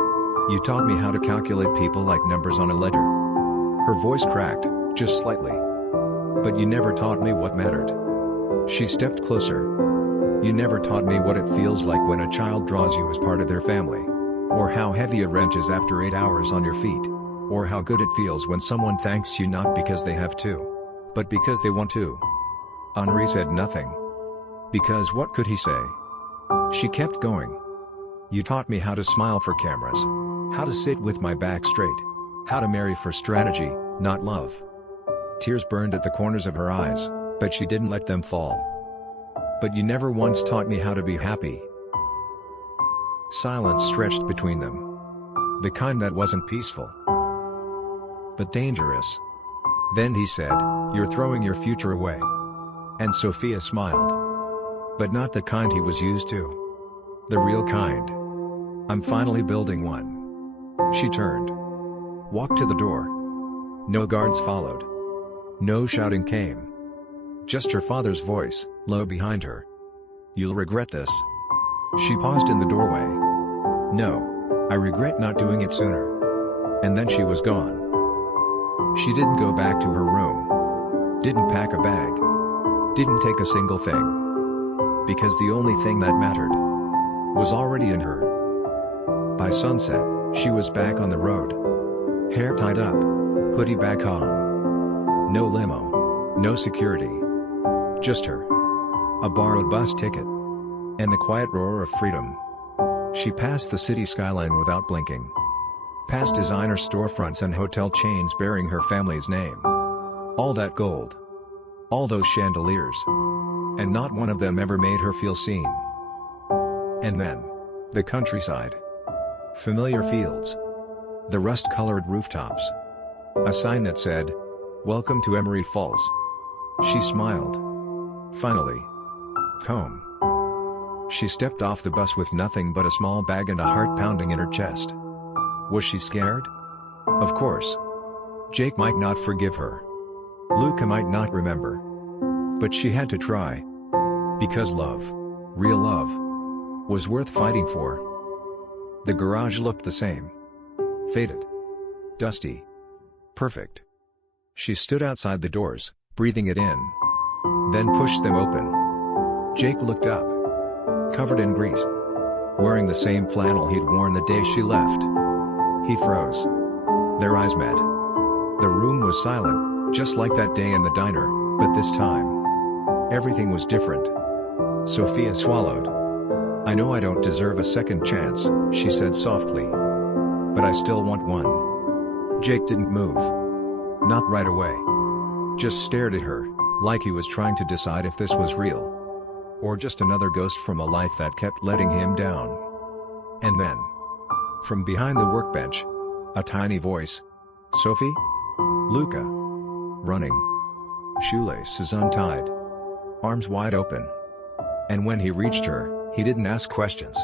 You taught me how to calculate people like numbers on a ledger." Her voice cracked, just slightly. "But you never taught me what mattered." She stepped closer. "You never taught me what it feels like when a child draws you as part of their family. Or how heavy a wrench is after 8 hours on your feet. Or how good it feels when someone thanks you not because they have to, but because they want to." Henri said nothing. Because what could he say? She kept going. "You taught me how to smile for cameras. How to sit with my back straight. How to marry for strategy, not love." Tears burned at the corners of her eyes, but she didn't let them fall. "But you never once taught me how to be happy." Silence stretched between them. The kind that wasn't peaceful, but dangerous. Then he said, "You're throwing your future away." And Sophia smiled. But not the kind he was used to. The real kind. "I'm finally building one." She turned. Walked to the door. No guards followed. No shouting came. Just her father's voice, low behind her. "You'll regret this." She paused in the doorway. "No. I regret not doing it sooner." And then she was gone. She didn't go back to her room. Didn't pack a bag. Didn't take a single thing. Because the only thing that mattered was already in her. By sunset, she was back on the road. Hair tied up, hoodie back on. No limo, no security. Just her. A borrowed bus ticket. And the quiet roar of freedom. She passed the city skyline without blinking. Past designer storefronts and hotel chains bearing her family's name. All that gold. All those chandeliers. And not one of them ever made her feel seen. And then, the countryside. Familiar fields. The rust-colored rooftops. A sign that said, "Welcome to Emery Falls." She smiled. Finally. Home. She stepped off the bus with nothing but a small bag and a heart pounding in her chest. Was she scared? Of course. Jake might not forgive her. Luca might not remember. But she had to try. Because love, real love, was worth fighting for. The garage looked the same. Faded. Dusty. Perfect. She stood outside the doors, breathing it in. Then pushed them open. Jake looked up. Covered in grease. Wearing the same flannel he'd worn the day she left. He froze. Their eyes met. The room was silent, just like that day in the diner, but this time, everything was different. Sophia swallowed. "I know I don't deserve a second chance," she said softly. "But I still want one." Jake didn't move. Not right away. Just stared at her, like he was trying to decide if this was real. Or just another ghost from a life that kept letting him down. And then, from behind the workbench, a tiny voice. "Sophie?" Luca. Running. Shoelaces untied. Arms wide open. And when he reached her, he didn't ask questions.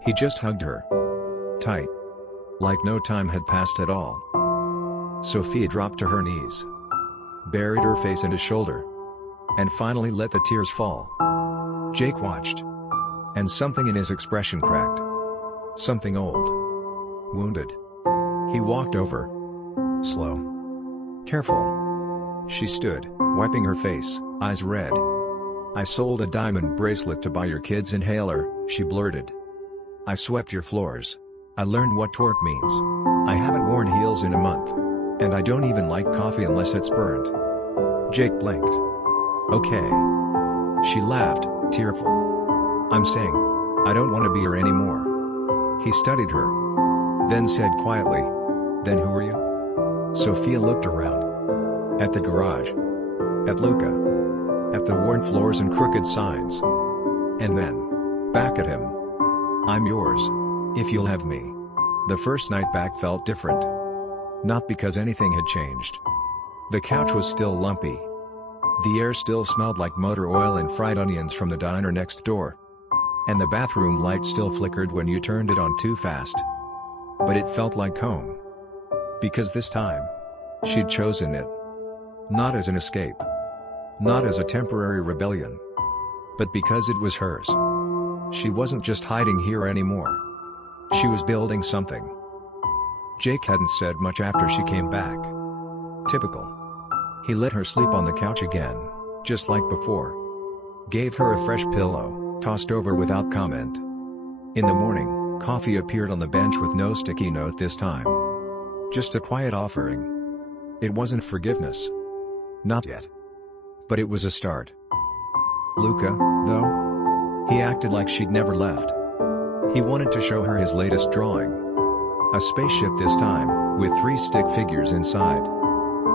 He just hugged her. Tight. Like no time had passed at all. Sophia dropped to her knees. Buried her face in his shoulder. And finally let the tears fall. Jake watched. And something in his expression cracked. Something old. Wounded. He walked over. Slow. Careful. She stood, wiping her face, eyes red. "I sold a diamond bracelet to buy your kid's inhaler," she blurted. "I swept your floors. I learned what torque means. I haven't worn heels in a month. And I don't even like coffee unless it's burnt." Jake blinked. "Okay." She laughed, tearful. "I'm saying, I don't want to be here anymore." He studied her. Then said quietly, "Then who are you?" Sophia looked around. At the garage. At Luca. At the worn floors and crooked signs. And then, back at him. "I'm yours. If you'll have me." The first night back felt different. Not because anything had changed. The couch was still lumpy. The air still smelled like motor oil and fried onions from the diner next door. And the bathroom light still flickered when you turned it on too fast. But it felt like home. Because this time, she'd chosen it. Not as an escape. Not as a temporary rebellion. But because it was hers. She wasn't just hiding here anymore. She was building something. Jake hadn't said much after she came back. Typical. He let her sleep on the couch again, just like before. Gave her a fresh pillow, tossed over without comment. In the morning, coffee appeared on the bench with no sticky note this time. Just a quiet offering. It wasn't forgiveness. Not yet. But it was a start. Luca, though? He acted like she'd never left. He wanted to show her his latest drawing. A spaceship this time, with 3 stick figures inside.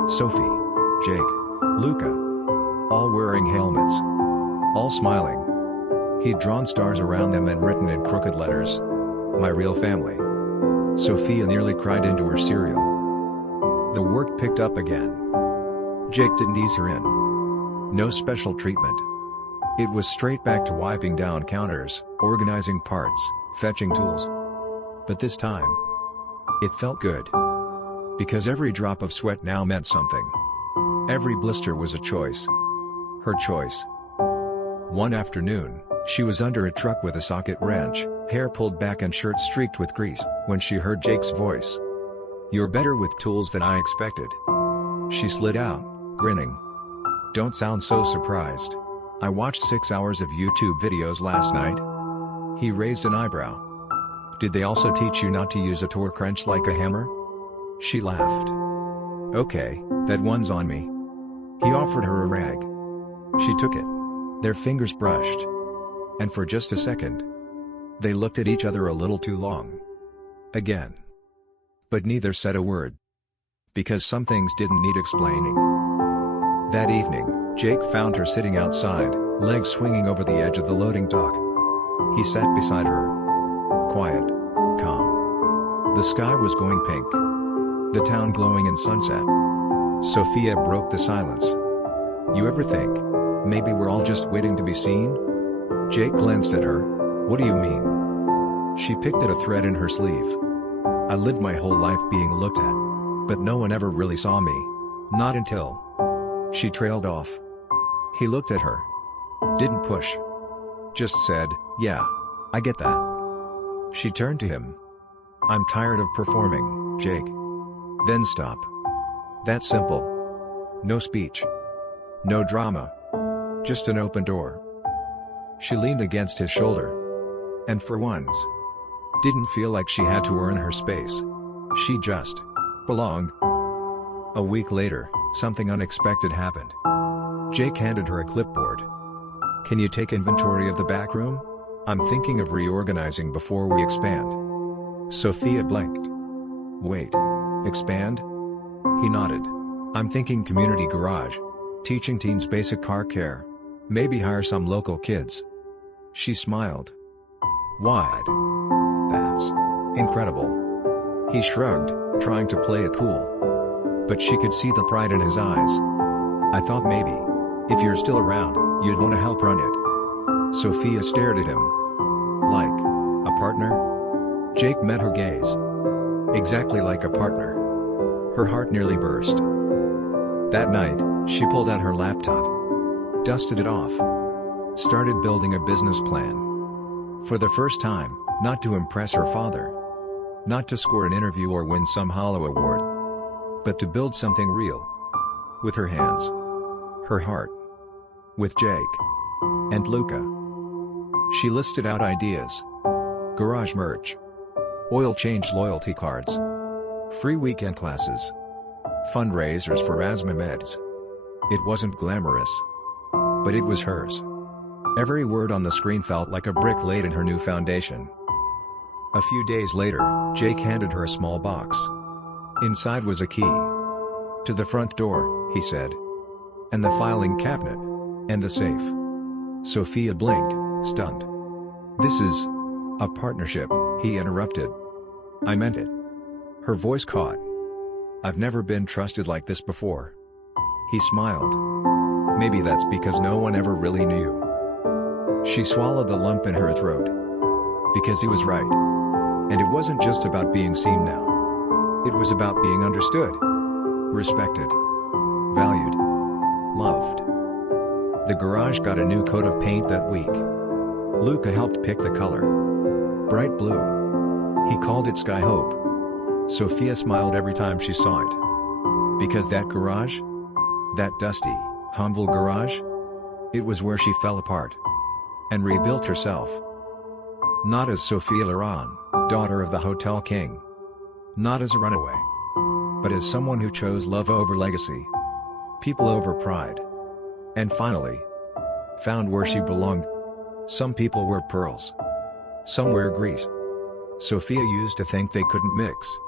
Sophie, Jake, Luca. All wearing helmets. All smiling. He'd drawn stars around them and written in crooked letters, "My real family." Sophia nearly cried into her cereal. The work picked up again. Jake didn't ease her in. No special treatment. It was straight back to wiping down counters, organizing parts, fetching tools. But this time, it felt good. Because every drop of sweat now meant something. Every blister was a choice. Her choice. One afternoon, she was under a truck with a socket wrench, hair pulled back and shirt streaked with grease, when she heard Jake's voice. "You're better with tools than I expected." She slid out, grinning. Don't sound so surprised. I watched 6 hours of YouTube videos last night. He raised an eyebrow. Did they also teach you not to use a torque wrench like a hammer? She laughed. Okay, that one's on me. He offered her a rag. She took it. Their fingers brushed. And for just a second, they looked at each other a little too long. Again. But neither said a word. Because some things didn't need explaining. That evening, Jake found her sitting outside, legs swinging over the edge of the loading dock. He sat beside her. Quiet. Calm. The sky was going pink. The town glowing in sunset. Sophia broke the silence. You ever think, maybe we're all just waiting to be seen? Jake glanced at her. What do you mean? She picked at a thread in her sleeve. I lived my whole life being looked at. But no one ever really saw me. Not until. She trailed off. He looked at her. Didn't push. Just said, yeah, I get that. She turned to him. I'm tired of performing, Jake. Then stop. That's simple. No speech. No drama. Just an open door. She leaned against his shoulder. And for once, didn't feel like she had to earn her space. She just belonged. A week later, something unexpected happened. Jake handed her a clipboard. Can you take inventory of the back room? I'm thinking of reorganizing before we expand. Sophia blinked. Wait. Expand? He nodded. I'm thinking community garage. Teaching teens basic car care. Maybe hire some local kids. She smiled. Wide. That's incredible. He shrugged, trying to play it cool. But she could see the pride in his eyes. I thought maybe, if you're still around, you'd want to help run it. Sophia stared at him. Like a partner? Jake met her gaze. Exactly like a partner. Her heart nearly burst. That night, she pulled out her laptop. Dusted it off. Started building a business plan. For the first time, not to impress her father. Not to score an interview or win some hollow award. But to build something real. With her hands. Her heart. With Jake. And Luca. She listed out ideas. Garage merch. Oil change loyalty cards. Free weekend classes. Fundraisers for asthma meds. It wasn't glamorous. But it was hers. Every word on the screen felt like a brick laid in her new foundation. A few days later, Jake handed her a small box. Inside was a key. To the front door, he said. And the filing cabinet. And the safe. Sophia blinked, stunned. This is a partnership, he interrupted. I meant it. Her voice caught. I've never been trusted like this before. He smiled. Maybe that's because no one ever really knew. She swallowed the lump in her throat. Because he was right. And it wasn't just about being seen now. It was about being understood. Respected. Valued. Loved. The garage got a new coat of paint that week. Luca helped pick the color. Bright blue. He called it Sky Hope. Sophia smiled every time she saw it. Because that garage? That dusty, humble garage? It was where she fell apart. And rebuilt herself. Not as Sophia Laurent, daughter of the Hotel King. Not as a runaway. But as someone who chose love over legacy. People over pride. And finally, found where she belonged. Some people wear pearls. Some wear grease. Sophia used to think they couldn't mix.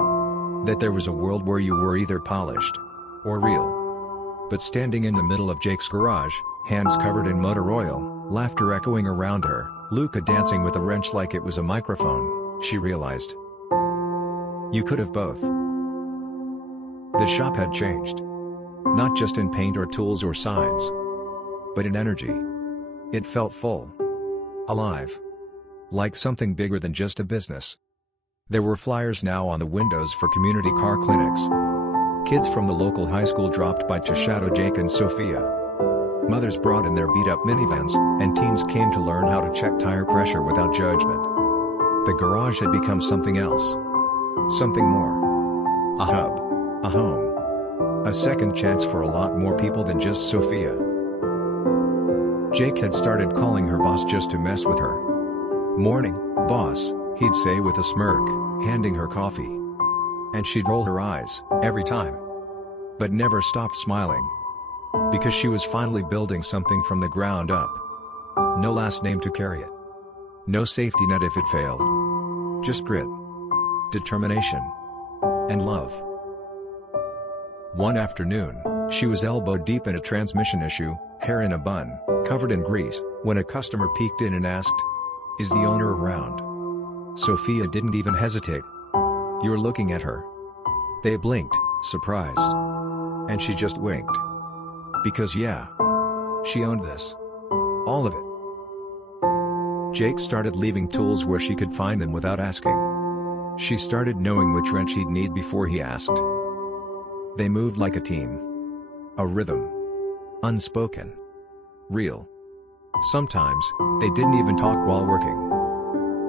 That there was a world where you were either polished or real. But standing in the middle of Jake's garage, hands covered in motor oil, laughter echoing around her, Luca dancing with a wrench like it was a microphone, she realized. You could have both. The shop had changed. Not just in paint or tools or signs. But in energy. It felt full. Alive. Like something bigger than just a business. There were flyers now on the windows for community car clinics. Kids from the local high school dropped by to shadow Jake and Sophia. Mothers brought in their beat-up minivans, and teens came to learn how to check tire pressure without judgment. The garage had become something else. Something more. A hub. A home. A second chance for a lot more people than just Sophia. Jake had started calling her boss just to mess with her. "Morning, boss," he'd say with a smirk, handing her coffee. And she'd roll her eyes, every time. But never stopped smiling. Because she was finally building something from the ground up. No last name to carry it. No safety net if it failed. Just grit, determination, and love. One afternoon, she was elbow deep in a transmission issue, hair in a bun, covered in grease, when a customer peeked in and asked, "Is the owner around?" Sophia didn't even hesitate. "You're looking at her." They blinked, surprised. And she just winked. Because yeah, she owned this. All of it. Jake started leaving tools where she could find them without asking. She started knowing which wrench he'd need before he asked. They moved like a team. A rhythm. Unspoken. Real. Sometimes, they didn't even talk while working.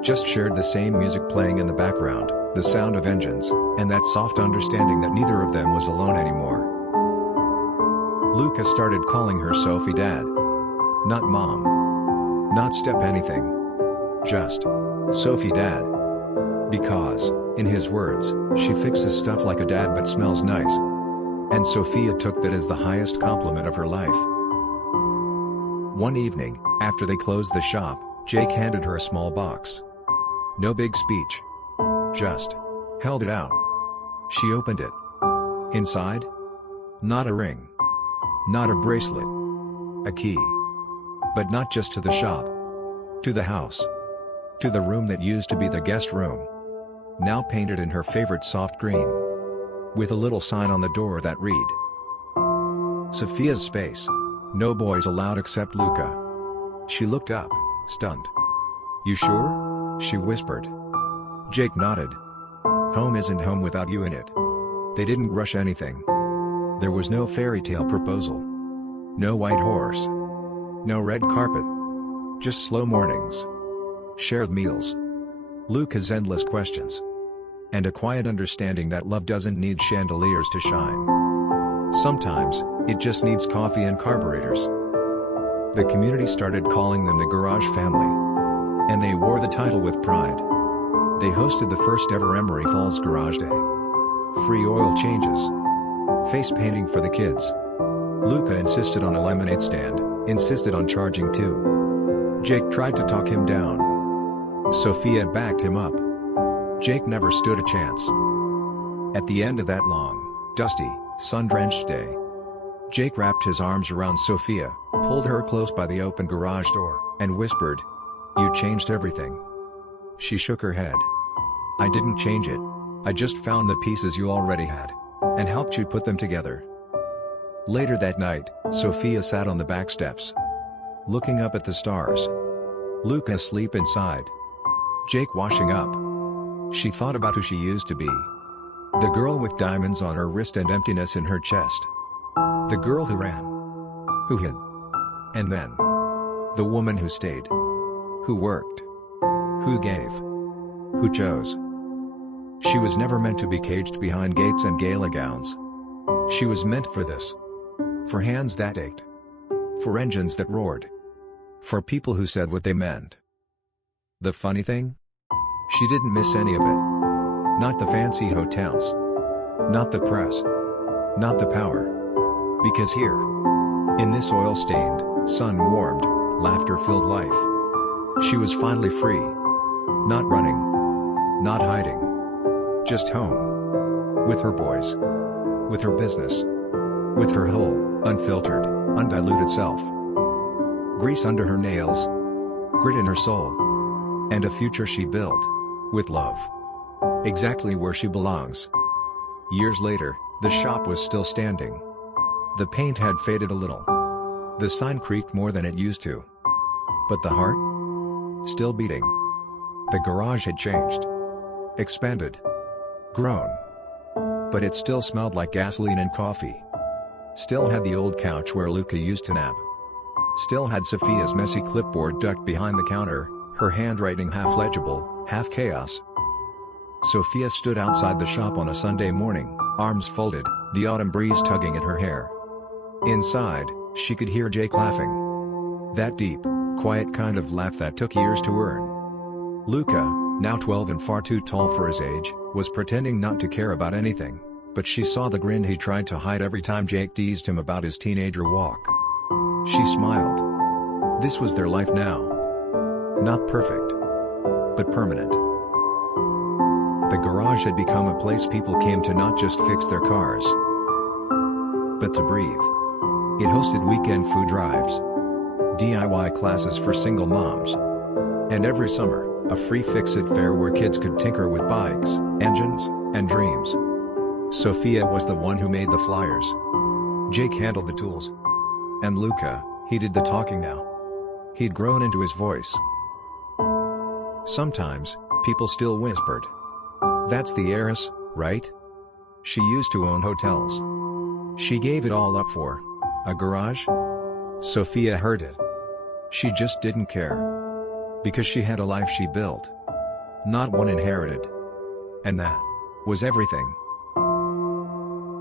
Just shared the same music playing in the background, the sound of engines, and that soft understanding that neither of them was alone anymore. Luca started calling her Sophie Dad. Not Mom. Not Step anything. Just Sophie Dad. Because, in his words, she fixes stuff like a dad but smells nice. And Sophia took that as the highest compliment of her life. One evening, after they closed the shop, Jake handed her a small box. No big speech. Just held it out. She opened it. Inside? Not a ring. Not a bracelet. A key. But not just to the shop. To the house. To the room that used to be the guest room. Now painted in her favorite soft green. With a little sign on the door that read, "Sophia's space. No boys allowed except Luca." She looked up, stunned. "You sure?" she whispered. Jake nodded. "Home isn't home without you in it." They didn't rush anything. There was no fairy tale proposal. No white horse. No red carpet. Just slow mornings. Shared meals. Luca's endless questions. And a quiet understanding that love doesn't need chandeliers to shine. Sometimes, it just needs coffee and carburetors. The community started calling them the Garage Family. And they wore the title with pride. They hosted the first ever Emery Falls Garage Day. Free oil changes. Face painting for the kids. Luca insisted on a lemonade stand, insisted on charging too. Jake tried to talk him down. Sophia backed him up. Jake never stood a chance. At the end of that long, dusty, sun-drenched day, Jake wrapped his arms around Sophia, pulled her close by the open garage door, and whispered, "You changed everything." She shook her head. "I didn't change it. I just found the pieces you already had. And helped you put them together." Later that night, Sophia sat on the back steps. Looking up at the stars. Luca asleep inside. Jake washing up. She thought about who she used to be. The girl with diamonds on her wrist and emptiness in her chest. The girl who ran. Who hid. And then. The woman who stayed. Who worked. Who gave. Who chose. She was never meant to be caged behind gates and gala gowns. She was meant for this. For hands that ached. For engines that roared. For people who said what they meant. The funny thing? She didn't miss any of it. Not the fancy hotels. Not the press. Not the power. Because here. In this oil-stained, sun-warmed, laughter-filled life. She was finally free. Not running. Not hiding. Just home. With her boys. With her business. With her whole, unfiltered, undiluted self. Grease under her nails. Grit in her soul. And a future she built. With love. Exactly where she belongs. Years later, the shop was still standing. The paint had faded a little. The sign creaked more than it used to. But the heart? Still beating. The garage had changed. Expanded. Grown. But it still smelled like gasoline and coffee. Still had the old couch where Luca used to nap. Still had Sophia's messy clipboard ducked behind the counter, her handwriting half legible, half chaos. Sophia stood outside the shop on a Sunday morning, arms folded, the autumn breeze tugging at her hair. Inside, she could hear Jake laughing. That deep, quiet kind of laugh that took years to earn. Luca, now 12 and far too tall for his age, was pretending not to care about anything, but she saw the grin he tried to hide every time Jake teased him about his teenager walk. She smiled. This was their life now. Not perfect, but permanent. The garage had become a place people came to not just fix their cars, but to breathe. It hosted weekend food drives, DIY classes for single moms, and every summer, a free fix-it fair where kids could tinker with bikes, engines, and dreams. Sophia was the one who made the flyers. Jake handled the tools. And Luca, he did the talking now. He'd grown into his voice. Sometimes, people still whispered. That's the heiress, right? She used to own hotels. She gave it all up for a garage? Sophia heard it. She just didn't care. Because she had a life she built. Not one inherited. And that was everything.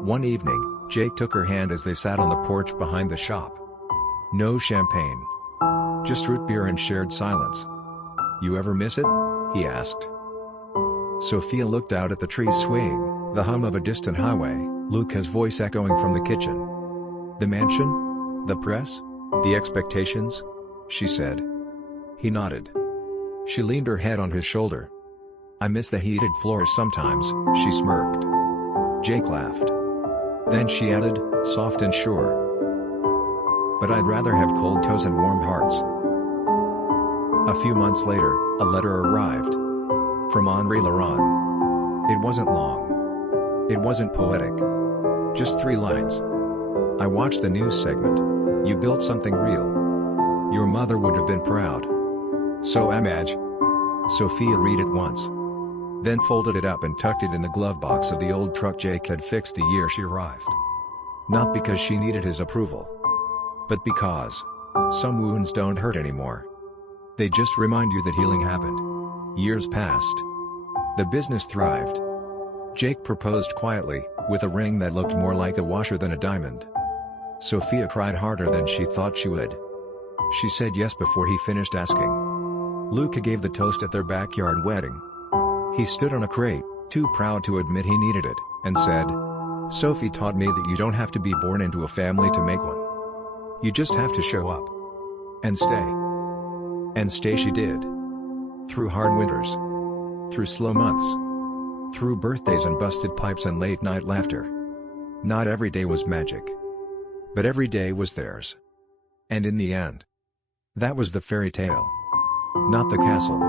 One evening, Jake took her hand as they sat on the porch behind the shop. No champagne. Just root beer and shared silence. You ever miss it? He asked. Sophia looked out at the trees swaying, the hum of a distant highway, Luca's voice echoing from the kitchen. The mansion? The press? The expectations? She said. He nodded. She leaned her head on his shoulder. I miss the heated floors sometimes, she smirked. Jake laughed. Then she added, soft and sure. But I'd rather have cold toes and warm hearts. A few months later, a letter arrived. From Sophia Laurent. It wasn't long. It wasn't poetic. Just 3 lines. I watched the news segment. You built something real. Your mother would have been proud. So imagine. Sophia read it once. Then folded it up and tucked it in the glove box of the old truck Jake had fixed the year she arrived. Not because she needed his approval, but because some wounds don't hurt anymore. They just remind you that healing happened. Years passed. The business thrived. Jake proposed quietly, with a ring that looked more like a washer than a diamond. Sophia cried harder than she thought she would. She said yes before he finished asking. Luca gave the toast at their backyard wedding. He stood on a crate, too proud to admit he needed it, and said, Sophie taught me that you don't have to be born into a family to make one. You just have to show up. And stay. And stay she did. Through hard winters. Through slow months. Through birthdays and busted pipes and late night laughter. Not every day was magic. But every day was theirs. And in the end, that was the fairy tale. Not the castle.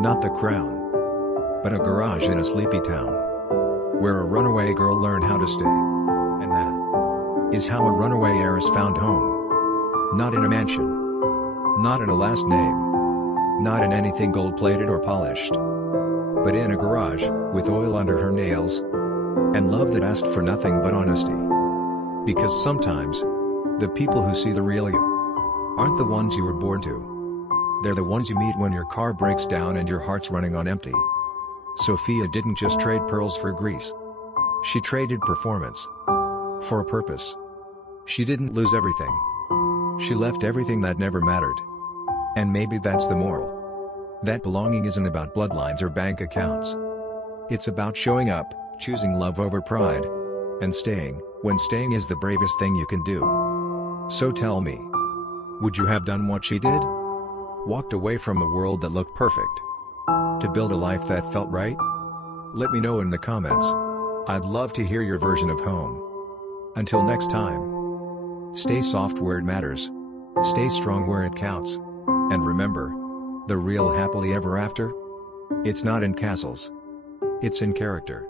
Not the crown. But a garage in a sleepy town. Where a runaway girl learned how to stay. And that is how a runaway heiress found home. Not in a mansion. Not in a last name. Not in anything gold-plated or polished. But in a garage, with oil under her nails. And love that asked for nothing but honesty. Because sometimes, the people who see the real you aren't the ones you were born to. They're the ones you meet when your car breaks down and your heart's running on empty. Sophia didn't just trade pearls for grease. She traded performance for a purpose. She didn't lose everything. She left everything that never mattered. And maybe that's the moral. That belonging isn't about bloodlines or bank accounts. It's about showing up, choosing love over pride, and staying, when staying is the bravest thing you can do. So tell me, would you have done what she did? Walked away from a world that looked perfect to build a life that felt right? Let me know in the comments. I'd love to hear your version of home. Until next time, stay soft where it matters, stay strong where it counts, and remember, the real happily ever after? It's not in castles. It's in character.